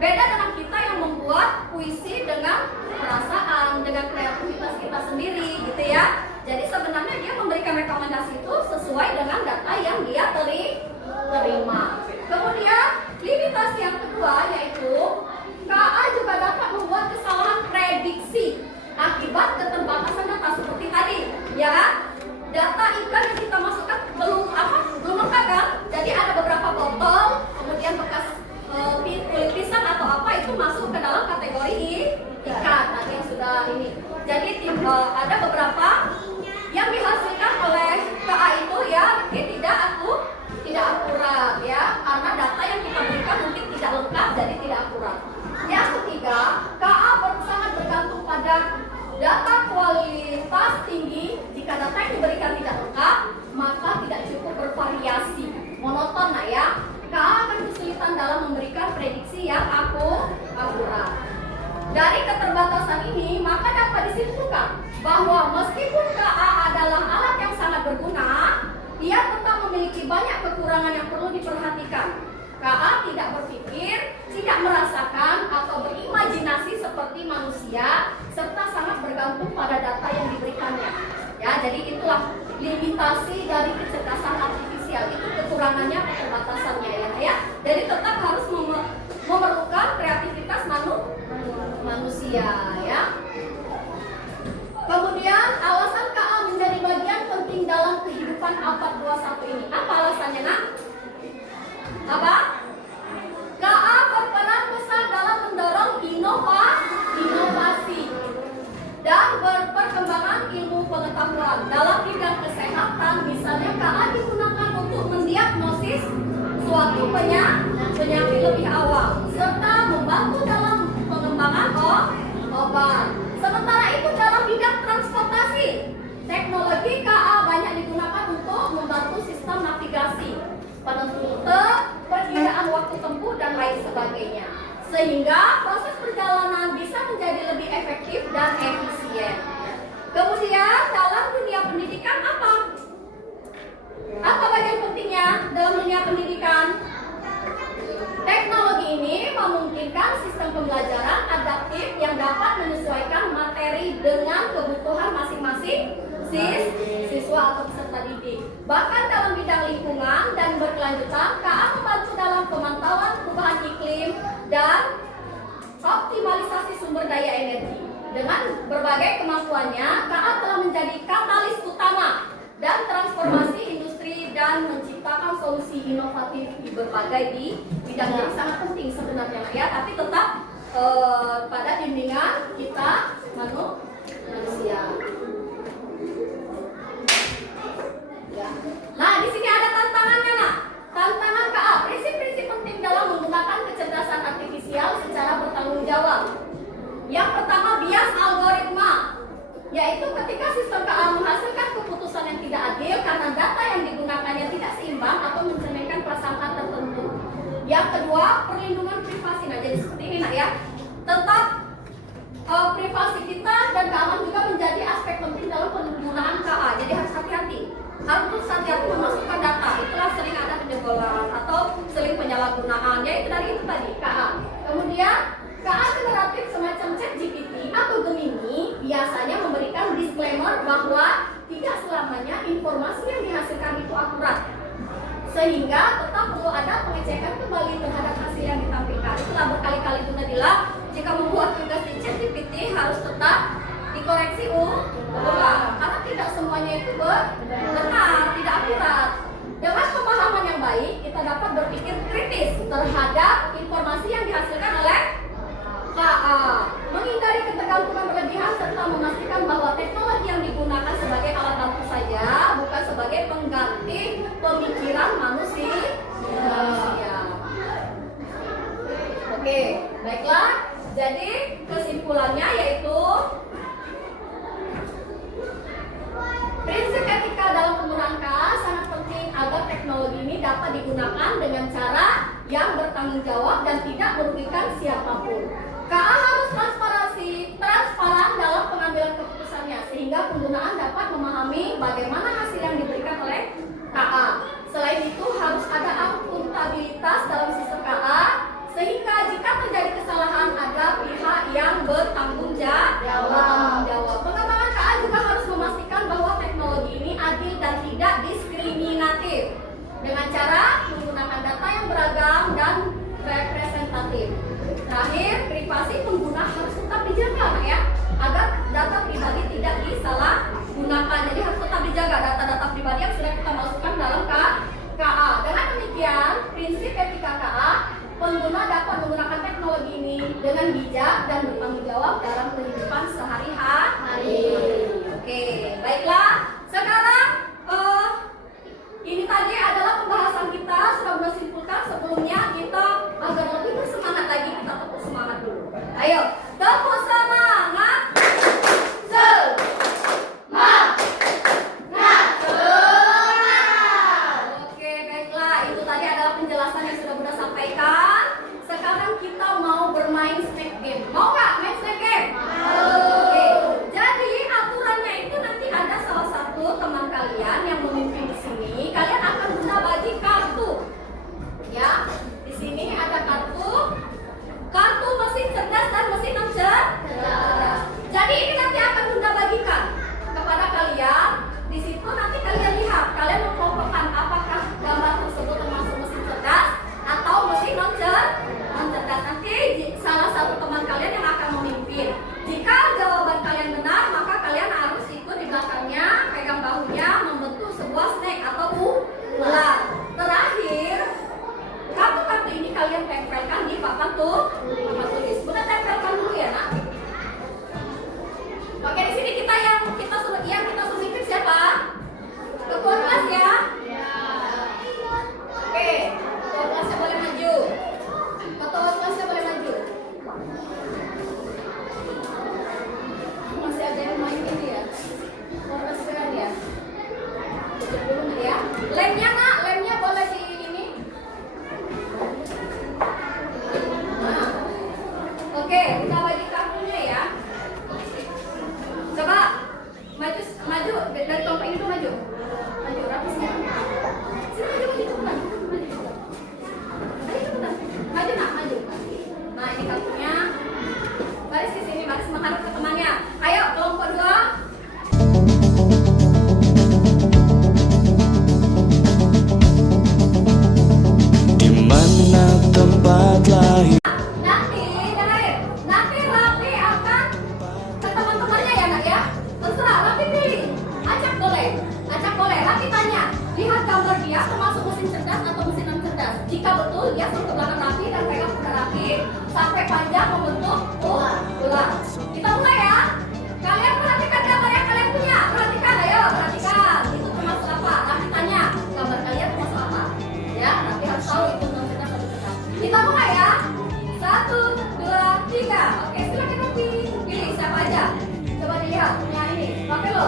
Beda dengan kita yang membuat puisi dengan perasaan, dengan kreativitas kita sendiri gitu ya. Jadi sebenarnya dia memberikan rekomendasi itu sesuai dengan data yang dia terima. Kemudian limitasi yang kedua yaitu KA juga dapat membuat kesalahan prediksi akibat keterbatasan data seperti tadi ya. Data ikan yang kita masukkan belum lengkap kan? Jadi ada beberapa botol, kemudian bekas kulit pisang atau apa itu masuk ke dalam kategori ikan. Tadi yang sudah ini. Jadi ada beberapa yang dihasilkan oleh KA itu ya mungkin tidak akurat ya, karena data yang kita berikan mungkin tidak lengkap, jadi tidak akurat. Yang ketiga, KA sangat bergantung pada data kualitas Dari keterbatasan ini, maka dapat disimpulkan bahwa meskipun KA adalah alat yang sangat berguna, ia tetap memiliki banyak kekurangan yang perlu diperhatikan. KA tidak berpikir, tidak merasakan, atau berimajinasi seperti manusia, serta sangat bergantung pada data yang diberikannya. Ya, jadi itulah limitasi dari kecerdasan artifisial, itu kekurangannya, keterbatasannya ya. Jadi tetap harus memerlukan kreativitas manusia ya. Kemudian alasan KA menjadi bagian penting dalam kehidupan abad 21 ini. Apa alasannya, nak? Apa? KA berperan besar dalam mendorong inovasi dan perkembangan ilmu pengetahuan dalam bidang kesehatan. Misalnya KA digunakan untuk mendiagnosis suatu penyakit lebih awal serta membantu dalam pengembangan obat. Sementara itu dalam bidang transportasi, teknologi KA banyak digunakan untuk membantu sistem navigasi, penentu rute, perkiraan waktu tempuh dan lain sebagainya. Sehingga proses perjalanan bisa menjadi lebih efektif dan efisien. Kemudian dalam dunia pendidikan apa bagian pentingnya dalam dunia pendidikan? Teknologi ini memungkinkan sistem pembelajaran adaptif yang dapat menyesuaikan materi dengan kebutuhan masing-masing siswa atau peserta didik. Bahkan dalam bidang lingkungan dan berkelanjutan, KA membantu dalam pemantauan perubahan iklim dan optimalisasi sumber daya energi. Dengan berbagai kemampuannya, KA telah menjadi katalis utama dan transformasi industri dan menciptakan solusi inovatif di berbagai bidang yang sangat penting sebenarnya ya, tapi tetap pada bimbingan kita manusia. Ya. Nah, di sini ada tantangannya, nak. Tantangan KA, prinsip-prinsip penting dalam menggunakan kecerdasan artifisial secara bertanggung jawab. Yang pertama, bias algoritma, yaitu ketika sistem KA menghasilkan keputusan yang tidak adil karena data yang digunakannya tidak seimbang atau mencerminkan prasangka tertentu. Yang kedua, perlindungan privasi. Nah, jadi seperti ini, nak ya. Tetap privasi kita dan keamanan juga menjadi aspek penting dalam penggunaan KA. Jadi harus hati-hati. Harus hati-hati memasukkan data. Itulah sering ada penjebolan atau sering penyalahgunaan. Yaitu dari itu tadi KA. Kemudian KA generatif semacam ChatGPT atau Gemini biasanya memberikan disclaimer bahwa tidak selamanya informasi yang dihasilkan itu akurat. Sehingga tetap perlu ada pengecekan kembali terhadap hasil yang ditampilkan. Itulah berkali-kali Bunda bilang, jika membuat tugas di ChatGPT harus tetap dikoreksi ulang, karena tidak semuanya itu benar, tidak akurat. Dengan pemahaman yang baik, kita dapat berpikir kritis terhadap informasi yang dihasilkan oleh KA, menghindari ketergantungan berlebihan serta memastikan bahwa teknologi yang digunakan sebagai alat bantu saja, bukan sebagai pengganti pemikiran manusia. Oke, baiklah. Jadi kesimpulannya yaitu prinsip etika dalam penggunaan KA sangat penting agar teknologi ini dapat digunakan dengan cara yang bertanggung jawab dan tidak merugikan siapapun. KA harus transparan dalam pengambilan keputusannya sehingga penggunaan dapat memahami bagaimana hasil yang diberikan oleh KA. Selain itu harus ada akuntabilitas dalam sistem KA sehingga jika terjadi kesalahan ada pihak yang bertanggung jawab. Pengembangan KA juga harus memastikan bahwa teknologi ini adil dan tidak diskriminatif dengan cara menggunakan data yang beragam dan representatif. Terakhir, privasi pengguna harus tetap dijaga ya, agar data pribadi tidak disalahgunakan. Jadi harus tetap dijaga data-data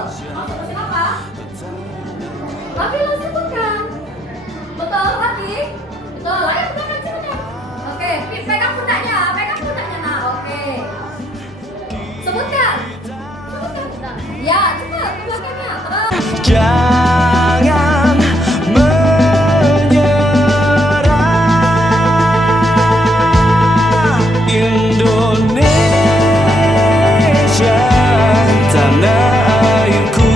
Masuk mesin apa? Raffi lo sebutkan. Betul Raffi? Betul. Ayo kita kan sebutkan. Oke, pegang pundaknya. Nah, oke. Sebutkan. Ya, cepat ke belakangnya. Terus. Jangan menyerah, Indonesia tanah airku.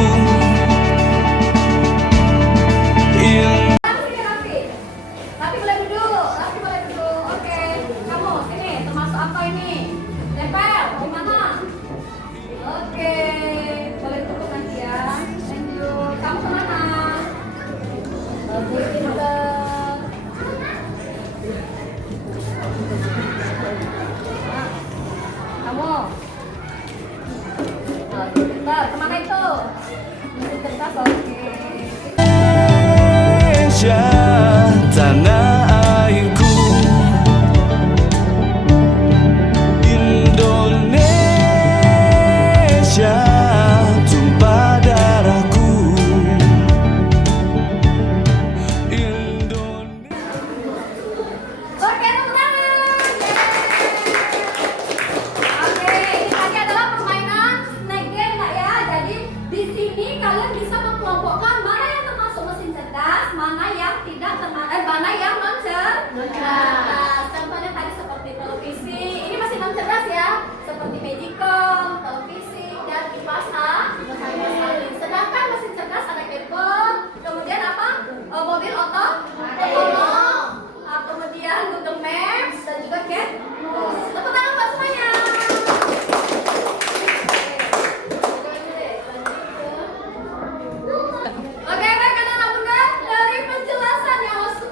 Raffi boleh duduk. Oke, kamu sini. Termasuk apa ini? Tempel. Di mana? Oke, boleh duduk nanti ya. Thank you. Kamu kemana? Oke, pinter. Kamu. Oke, pinter. Kemana itu? Mesin kertas, oke. Indonesia tanah airku. Indonesia tumpah darahku. Indonesia. Oke, tepuk tangan. Oke, ini tadi adalah permainan snack game, Kak ya. Jadi di sini kalian bisa mengelompokkan mana yang termasuk mesin cerdas, mana yang tidak mana yang non cerdas. Contohnya tadi seperti televisi. Ini masih non cerdas ya, seperti Magicom, televisi dan kipas angin. Sedangkan mesin cerdas ada handphone, kemudian apa? Mobil otonom. Kemudian Google Maps dan juga Cat. Tepuk tangan buat semuanya. Oke, baik anak-anak Bunda, dari penjelasan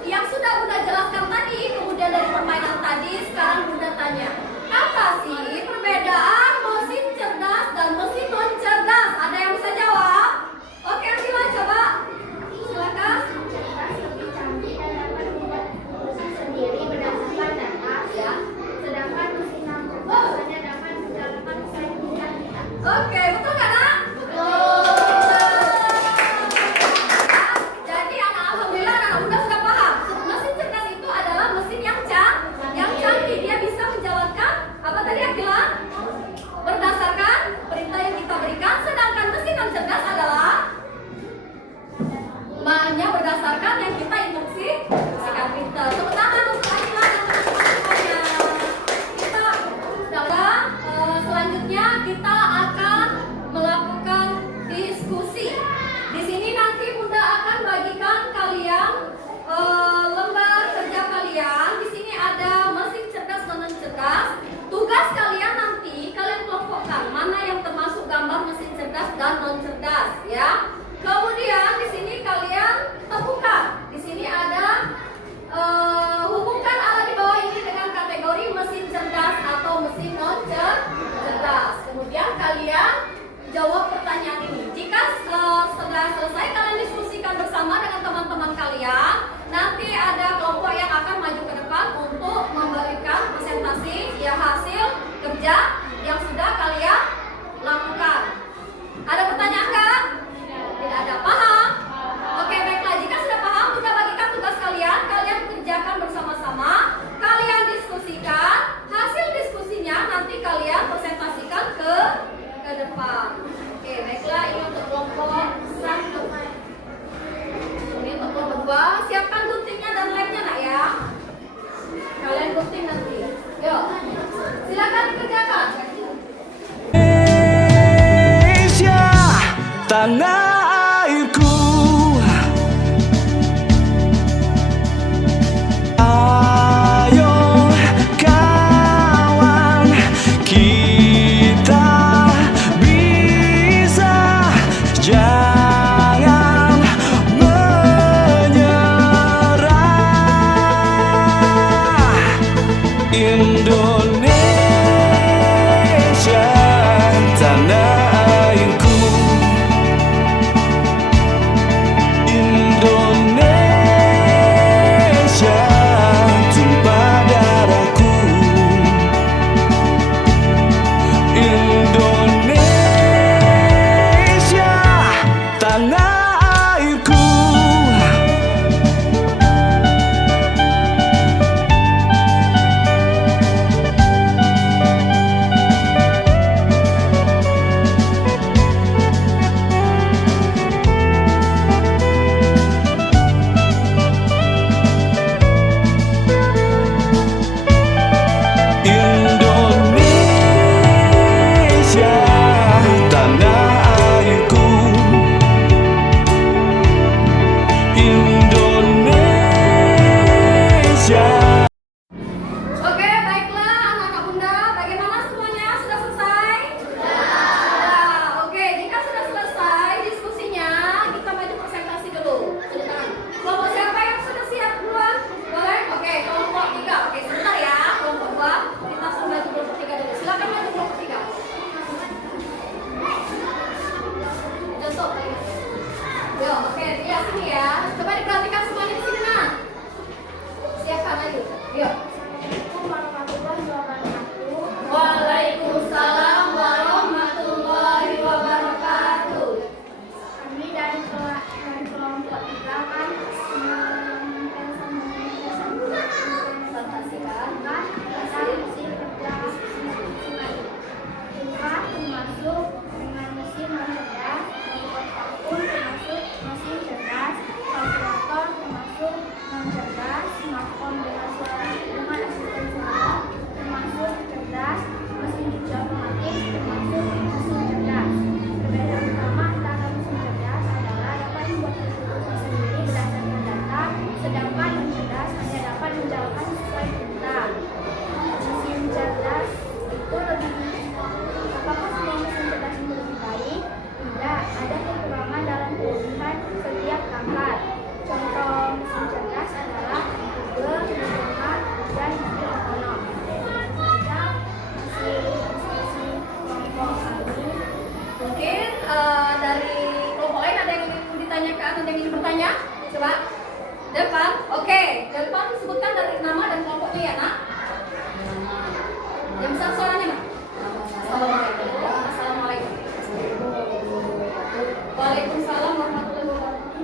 yang sudah Bunda jelaskan tadi, kemudian dari permainan tadi, sekarang Bunda tanya, apa sih perbedaan mesin cerdas dan mesin non cerdas? Ada yang bisa jawab? Oke, Angela coba. Silakan. Cerdas lebih canggih dan dapat membuat keputusan sendiri berdasarkan data. Ya. Sedangkan mesin non cerdas hanya dapat menjalankan kesayangan kita. Oke, betul nggak, Nak? Jadi alhamdulillah anak muda sudah paham. Mesin cerdas itu adalah mesin yang canggih. Dia bisa menjalankan apa tadi Akila? Berdasarkan perintah yang kita berikan. Sedangkan mesin non cerdas adalah hanya berdasarkan yang kita instruksikan perintah. Tepuk tangan untuk Akila dan teman-teman semuanya. Kita selanjutnya kita akan melakukan diskusi. Di sini nanti Bunda akan bagikan kalian lembar kerja kalian. Di sini ada mesin cerdas dan non cerdas. Tugas kalian nanti kalian kelompokkan mana yang termasuk gambar mesin cerdas dan non cerdas, ya. Kemudian di sini kalian temukan. Di sini ada hubungkan ala di bawah ini dengan kategori mesin cerdas atau mesin non cerdas. Kemudian kalian jawab pertanyaan ini. Jika sudah selesai kalian diskusikan bersama dengan teman-teman kalian, nanti ada kelompok yang akan maju ke depan untuk memberikan presentasi ya hasil kerja yang sudah kalian lakukan. Ada pertanyaan nggak? Tidak ada. Paham? Oke, baiklah. Jika sudah paham, Bunda bagikan tugas kalian. Kalian kerjakan bersama-sama. Kalian diskusikan. Hasil diskusinya nanti kalian presentasikan ke depan. Oke, baiklah. Ini untuk kelompok 1. Ini untuk kelompok 2. Siapkan guntingnya dan lemnya, Nak ya. Kalian gunting nanti. Yuk. Silakan dikerjakan. Indonesia tanah airku. Ayo kawan, kita bisa. Jangan menyerah, Indonesia tanah airku. ditanyakan, ada yang ingin bertanya? Coba. Depan. Oke. Depan sebutkan dari nama dan kelompoknya ya, Nak. Yang besar suaranya, Nak. Assalamualaikum. Assalamualaikum. Waalaikumsalam warahmatullahi wabarakatuh.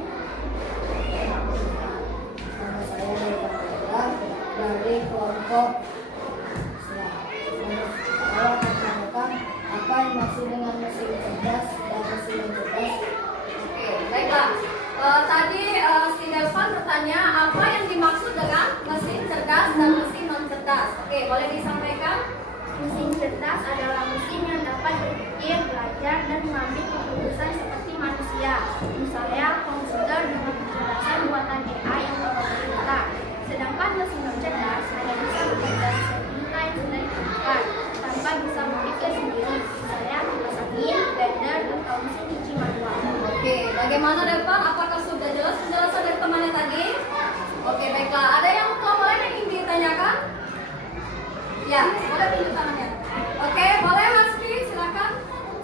Nama saya Dewa dari kelompok Islam. Saya akan menanyakan apa yang maksud dengan mesin cerdas dan mesin non cerdas. Oke, baiklah. Tadi si Delvan bertanya apa yang dimaksud dengan mesin cerdas dan mesin non cerdas. Oke, boleh disampaikan? Mesin cerdas adalah mesin yang dapat berpikir, belajar, dan mengambil keputusan seperti manusia. Misalnya, komputer dengan kecerdasan buatan AI yang dapat bercerita. Sedangkan mesin non cerdas hanya bisa bekerja sesuai perintah yang sudah ditentukan, tanpa bisa berpikir sendiri. Misalnya, kipas angin, blender, atau mesin cuci manual. Oke, bagaimana Delvan? Apakah sudah jelas penjelasan dari temannya tadi? Oke, baiklah. Ada yang lain yang ingin ditanyakan? Ya, boleh tunjuk tangannya. Oke, boleh Mas Pi, silakan.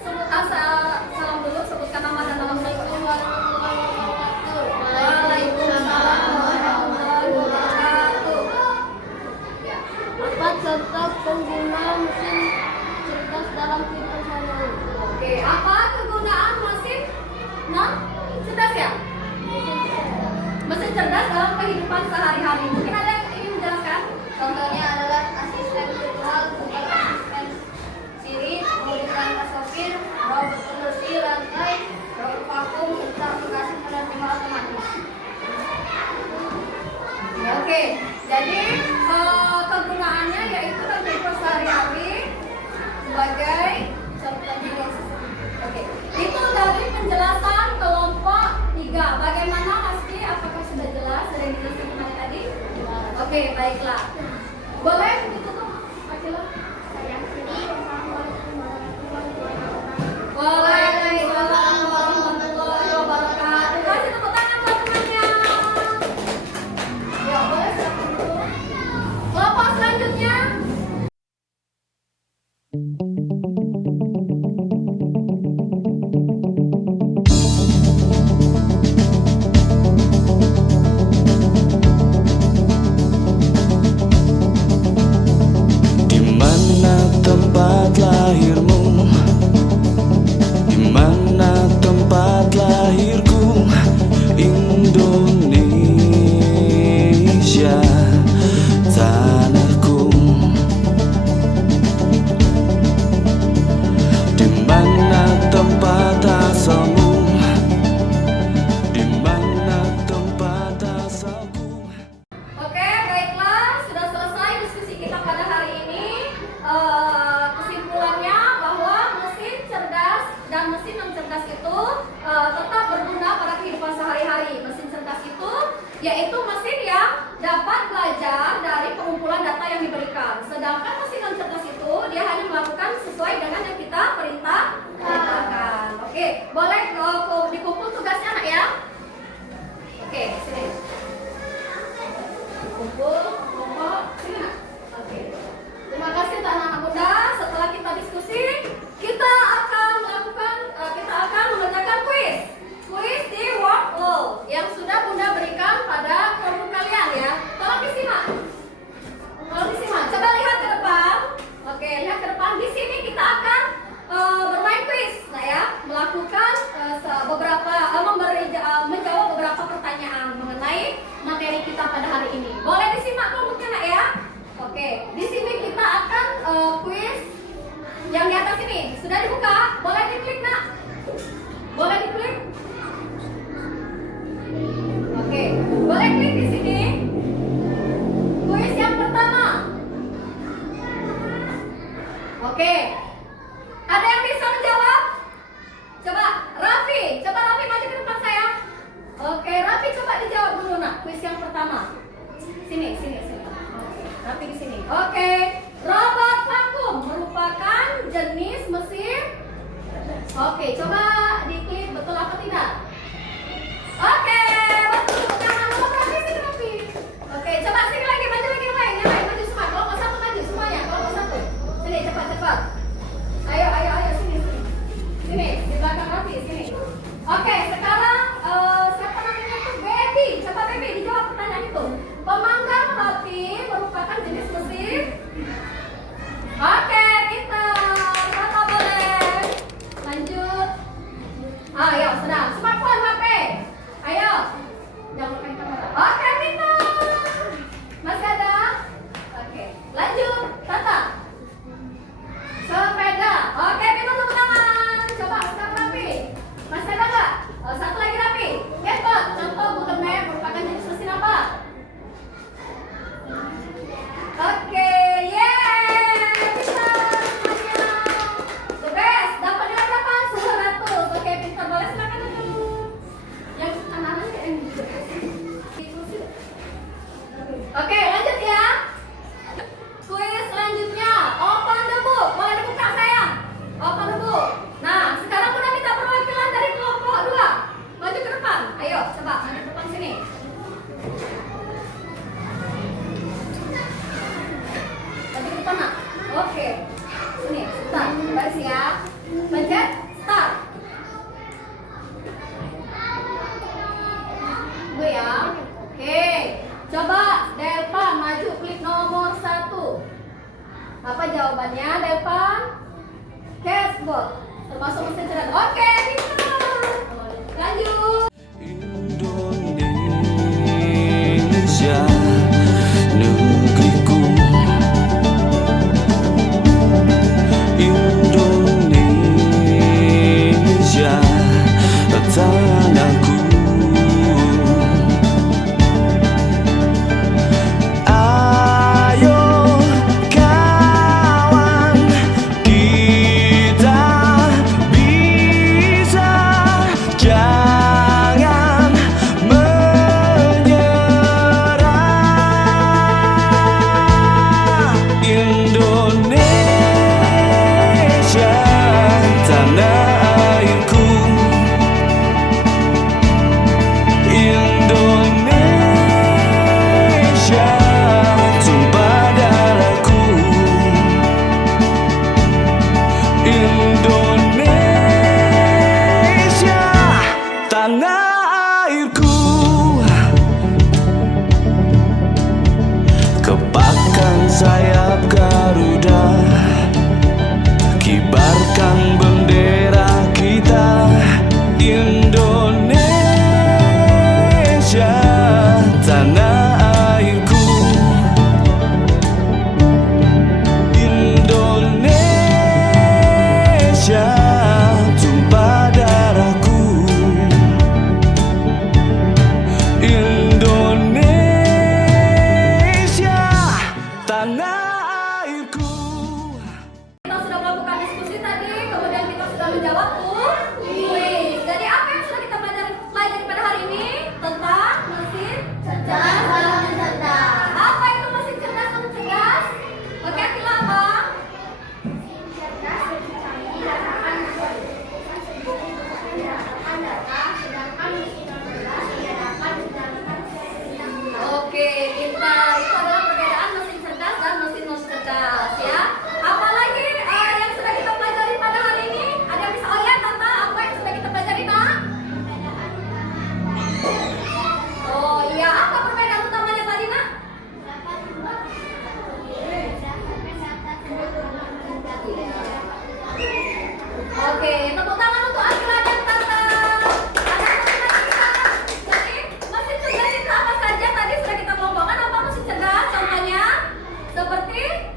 Sebut salam dulu, sebutkan nama dan nama Assalamualaikum Waalaikumsalam warahmatullahi wabarakatuh. Ya. Apa contoh pengguna mesin cerdas dalam kehidupan sehari-hari? Oke, apa kegunaan mesin non cerdas ya? Mesin cerdas dalam kehidupan sehari-hari. Mungkin ada yang ingin menjelaskan? Contohnya adalah asisten virtual, Google Asisten, Siri, mobil tanpa sopir, robot pembersih lantai, robot vakum, serta aplikasi penerima otomatis. Ya, oke, jadi kegunaannya yaitu dalam kehidupan sehari-hari sebagai contohnya. Oke, itu dari penjelasan kelompok 3. Bagaimana Mas Ki? Apakah sudah jelas dari yang dijelaskan kemarin tadi? Oke, baiklah. Boleh ditutup, Akila? Saya Siri, Assalamualaikum warahmatullahi wabarakatuh. Waalaikumsalam warahmatullahi wabarakatuh. Kasih tepuk tangan buat temannya. Ya, boleh silakan dulu. Kelompok selanjutnya. Di mana tempat lahirmu? Di mana tempat lahirku? Indonesia, tanahku. Di mana tempat asalmu? Di mana tempat asalku? Oke, baiklah, sudah selesai diskusi kita pada hari ini. Kesimpulannya bahwa mesin cerdas dan mesin non cerdas itu tetap berguna pada kehidupan sehari-hari. Mesin cerdas itu yaitu mesin yang dapat belajar dari pengumpulan data yang diberikan. Sedangkan mesin non cerdas itu dia hanya melakukan sesuai dengan yang kita perintahkan. Oke, boleh dikumpul tugasnya anak ya. Oke, sini. Kumpul, kelompok, sini nak. Oke. Terima kasih untuk anak-anak muda. Setelah kita diskusi, kita akan mengerjakan kuis. Kuis di Wordle yang sudah Bunda berikan pada kelompok kalian ya. Tolong disimak. Coba lihat ke depan. Oke, lihat ke depan. Di sini kita akan bermain kuis, nah ya, melakukan menjawab beberapa pertanyaan mengenai materi kita pada hari ini. Boleh disimak kelompoknya nak ya? Oke, di sini kita akan kuis yang di atas ini sudah dibuka. Boleh diklik nak? Boleh diklik? Oke, boleh klik di sini. Kuis yang pertama. Oke, ada yang bisa menjawab? Coba Raffi maju ke depan saya. Oke, Raffi coba dijawab dulu nak. Kuis yang pertama. Sini. Oke, Raffi di sini. Oke, robot vakum merupakan jenis mesin. Oke, coba diklik betul apa tidak? Oke, betul. Jangan lupa Raffi, sini Raffi. Oke, coba sini lagi, maju lagi yang lain maju semua. Kelompok satu maju semuanya, kelompok satu. Sini cepat. Ayo sini. Sini, di belakang Raffi, sini. Oke, sekarang Ayo, sedang. Smartphone, HP. Ayo. Jangan lupain kamera. Oke, pintar. Masih ada? Oke. Lanjut. Tata. Sepeda. Oke, pintar tepuk tangan. Coba sekarang rapi. Masih ada nggak? Satu lagi rapi. Handphone. Contoh Google Map merupakan jenis mesin apa? Oke, yeay, pintar semuanya. The best, dapat nilai berapa? 100. Oke, pintar, boleh silakan dulu. Yang anak-anak yang the best. Oke, lanjut ya. Kuis selanjutnya, open the book. Boleh dibuka sayang? Open the book. Nah, sekarang udah minta perwakilan dari kelompok 2. Maju ke depan. Ayo, coba maju ke depan sini. Maju ke depan, Nak. Oke. Sini, start. Baris ya. Pencet start. Dulu ya. Oke. Coba Delpa maju klik nomor 1. Apa jawabannya Delpa? Cashboard. Termasuk mesin cerdas. Oke, pintar. Lanjut. Indonesia negeriku, Indonesia tanahku. Ayo kawan, kita bisa, jangan menyerah. Indonesia tanah airku, Indonesia tumpah darahku, Indonesia tanah airku. Kepakkan sayap Garuda, kibarkan bendera kita, Indonesia tanah airku, Indonesia tumpah darahku, Indonesia tanah airku. Kita sudah melakukan diskusi tadi, kemudian kita sudah menjawab kuis. Jadi apa yang sudah kita pelajari pada hari ini? Tentang mesin cerdas dan cerdas. Apa itu mesin cerdas dan cerdas? Oke, Akila apa? Cerdas lebih canggih dan akan berdasarkan data, sedangkan mesin cerdas tidak dapat berdasarkan sistem. Oke, pintar. Itu adalah perbedaan mesin cerdas dan mesin non cerdas ya. Apalagi yang sudah kita pelajari pada hari ini? Ada yang bisa lihat Tata apa yang sudah kita pelajari, Nak? Oh iya, apa perbedaan utamanya tadi, Nak? Oke, tepuk tangan untuk Akila dan Tata. Ada yang bisa? Jadi, mesin cerdas itu apa saja tadi sudah kita kelompokkan. Apa mesin cerdas? Contohnya seperti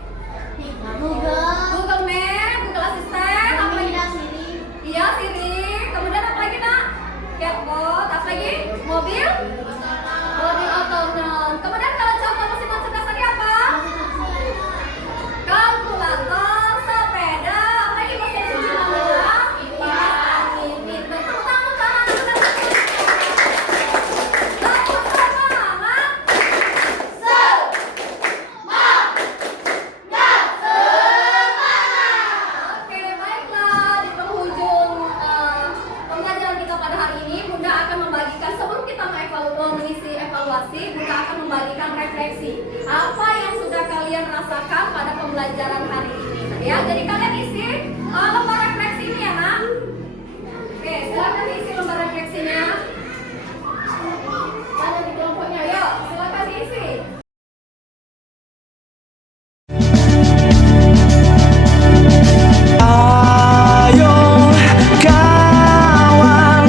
Google Map, Google Assistant, apa lagi? Iya, Siri. Kemudian apa lagi, Nak? Chatbot, apa lagi? Mobil otonom. Kemudian kalau contoh mesin non cerdas tadi apa? Kalkulator, sepeda, apa lagi mesin cuci mangga, kipas angin. Tepuk tangan untuk anak-anak. Tepuk semangat. Oke, baiklah, di penghujung pembelajaran kita pada hari ini, Bunda akan membagikan, sebelum kita mengisi evaluasi, Bunda akan membagikan refleksi apa yang sudah kalian rasakan pada pembelajaran hari ini. Ya, jadi kalian isi lembar refleksi ini ya, Nak. Oke, silakan isi lembar refleksinya. Ada di kelompoknya, yuk, silakan diisi. Ayo kawan,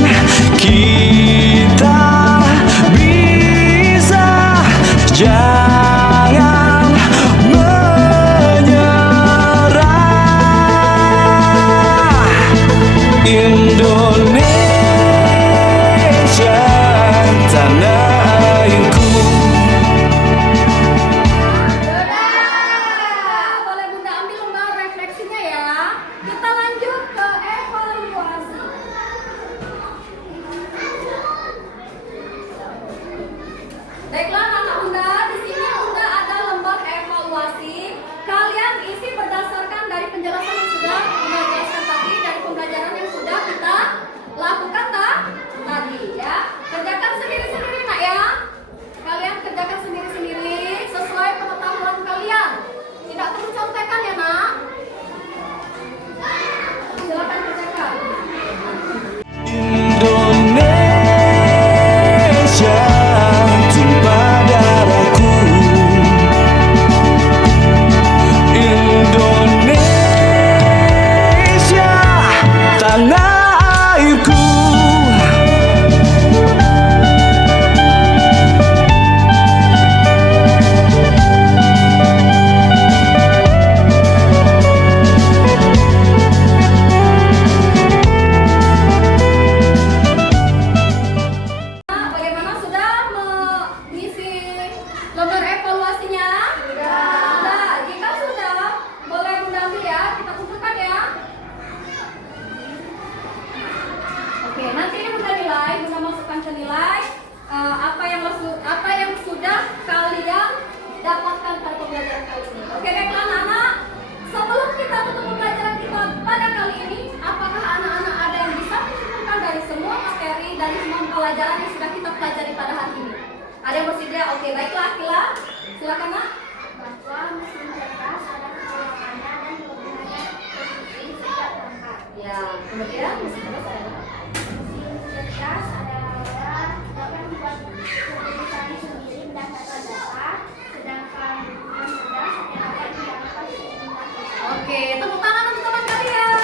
nilai, Bunda masukkan ke nilai apa yang sudah kalian dapatkan pada pembelajaran kali ini. Oke, baiklah anak-anak. Sebelum kita tutup pembelajaran kita pada kali ini, apakah anak-anak ada yang bisa menyimpulkan dari semua materi, dari semua pelajaran yang sudah kita pelajari pada hari ini? Ada yang bersedia? Oke, baiklah, Akila. Silakan, Nak. Bahwa mesin cerdas ada kekurangannya dan kelebihannya terbukti sejak berangkat. Ya, kemudian mesin cerdas adalah Mesin cerdas adalah dapat membuat keputusan sendiri berdasarkan data, sedangkan mesin cerdas hanya dapat menjalankan perintah kita. Oke, tepuk tangan untuk teman kalian.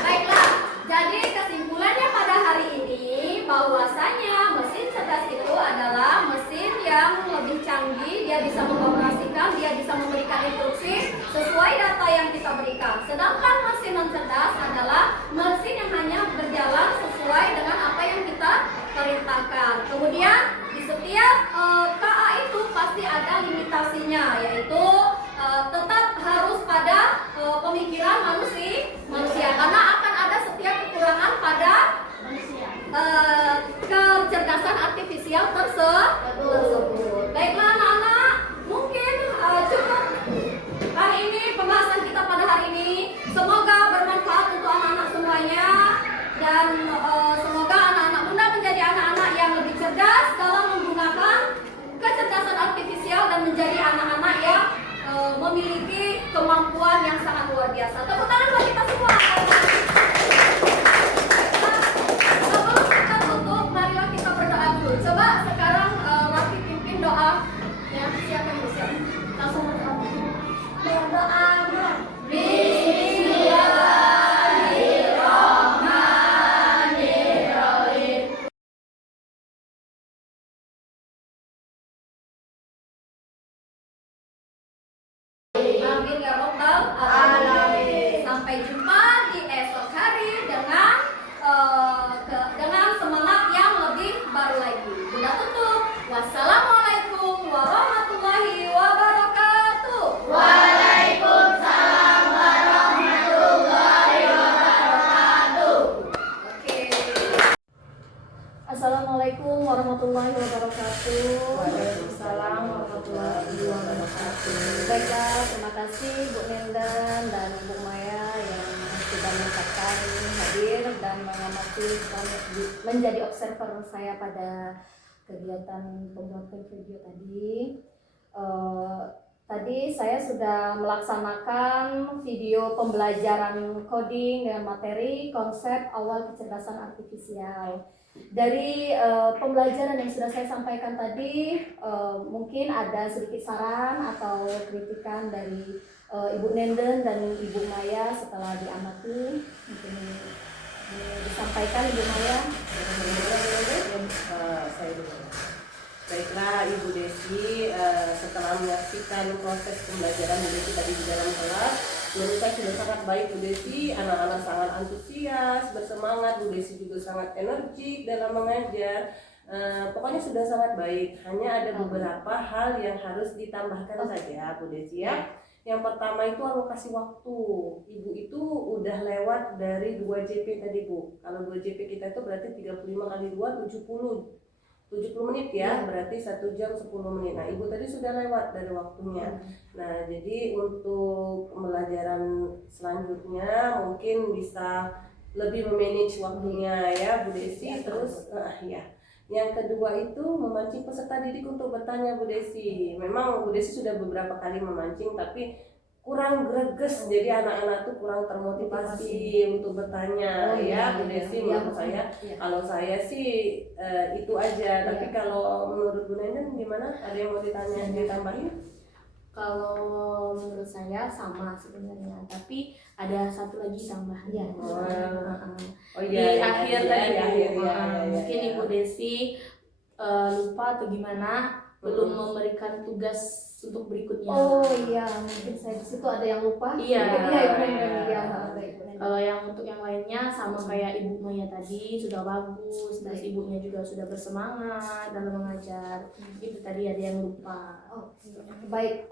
Baiklah, jadi kesimpulannya pada hari ini bahwasanya mesin cerdas itu adalah mesin yang lebih canggih, dia bisa mengoperasikan, dia bisa memberikan instruksi sesuai data yang kita berikan. Sedangkan mesin non cerdas adalah mesin yang hanya berjalan sesuai dengan apa yang kita perintahkan. Kemudian di setiap KA itu pasti ada limitasinya, yaitu tetap harus pada pemikiran manusia karena akan ada setiap kekurangan pada kecerdasan artifisial tersebut. Baiklah anak-anak, mungkin cukup kali ini pembahasan kita pada hari ini. Semoga bermanfaat untuk anak-anak semuanya dan semoga anak-anak Bunda menjadi anak-anak yang lebih cerdas dalam menggunakan kecerdasan artifisial dan menjadi anak-anak yang memiliki kemampuan yang sangat luar biasa. Tepuk tangan buat kita semua. Sebelum kita tutup, marilah kita berdoa dulu. Coba sekarang Rafi pimpin doa. Ya, siapa yang siap? Langsung berdoa. Berdoa. Bismillahirrahmanirrahim. Amin ya robbal alamin. Sampai jumpa di esok hari dengan semangat yang lebih baru lagi. Sudah tutup. Wassalamualaikum warahmatullahi wabarakatuh. Waalaikumsalam warahmatullahi wabarakatuh. Oke. Assalamualaikum warahmatullahi wabarakatuh. Waalaikumsalam warahmatullahi wabarakatuh. Baiklah, terima kasih Bu Nendan dan Bu Maya yang sudah menyempatkan hadir dan mengamati menjadi observer saya pada kegiatan pembuatan video tadi. Tadi saya sudah melaksanakan video pembelajaran coding dengan materi konsep awal kecerdasan artifisial. Dari pembelajaran yang sudah saya sampaikan tadi, mungkin ada sedikit saran atau kritikan dari Ibu Nenden dan Ibu Maya setelah diamati. Mungkin disampaikan Ibu Maya. Saya dulu. Baiklah Ibu Desi, setelah menyaksikan proses pembelajaran Bu Desi tadi di dalam kelas, menurut saya sudah sangat baik Bu Desi. Anak-anak sangat antusias, bersemangat, Bu Desi juga sangat energik dalam mengajar. Pokoknya sudah sangat baik. Hanya ada beberapa hal yang harus ditambahkan saja Bu Desi ya. Yang pertama itu alokasi waktu. Ibu itu udah lewat dari 2 JP tadi Bu. Kalau 2 JP kita itu berarti 35 kali 2 70 menit ya, berarti 1 jam 10 menit. Nah, Ibu tadi sudah lewat dari waktunya. Nah, jadi untuk pembelajaran selanjutnya mungkin bisa lebih memanage waktunya ya Bu Desi. Terus ya. Yang kedua itu memancing peserta didik untuk bertanya Bu Desi. Memang Bu Desi sudah beberapa kali memancing tapi kurang greges, jadi anak-anak tuh kurang termotivasi untuk bertanya ya Bu Desi. Menurut saya, kalau saya sih itu aja. Tapi kalau menurut Bu Nenden gimana? Ada yang mau ditambahin? Kalau menurut saya sama sebenarnya, tapi ada satu lagi tambahan. Di akhir tadi mungkin Ibu Desi lupa atau gimana, belum memberikan tugas untuk berikutnya. Oh iya, mungkin saya di situ ada yang lupa. Iya. Baik. Kalau yang untuk yang lainnya sama kayak Ibu Maya tadi sudah bagus, terus ibunya juga sudah bersemangat dalam mengajar. Itu tadi ada yang lupa. Baik,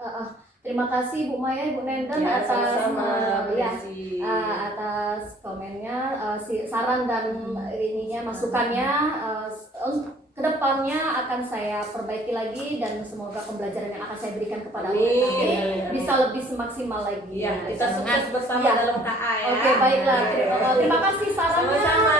Terima kasih Bu Maya, Ibu Nenden Ya, atas sama-sama, Bu ya, Desi. atas komennya, saran dan ininya masukannya. Kedepannya akan saya perbaiki lagi dan semoga pembelajaran yang akan saya berikan kepada Amin. anak nanti bisa lebih semaksimal lagi. Iya, kita sukses bersama Ya. dalam KA ya. Oke, baiklah. Terima kasih sarannya. Sama-sama.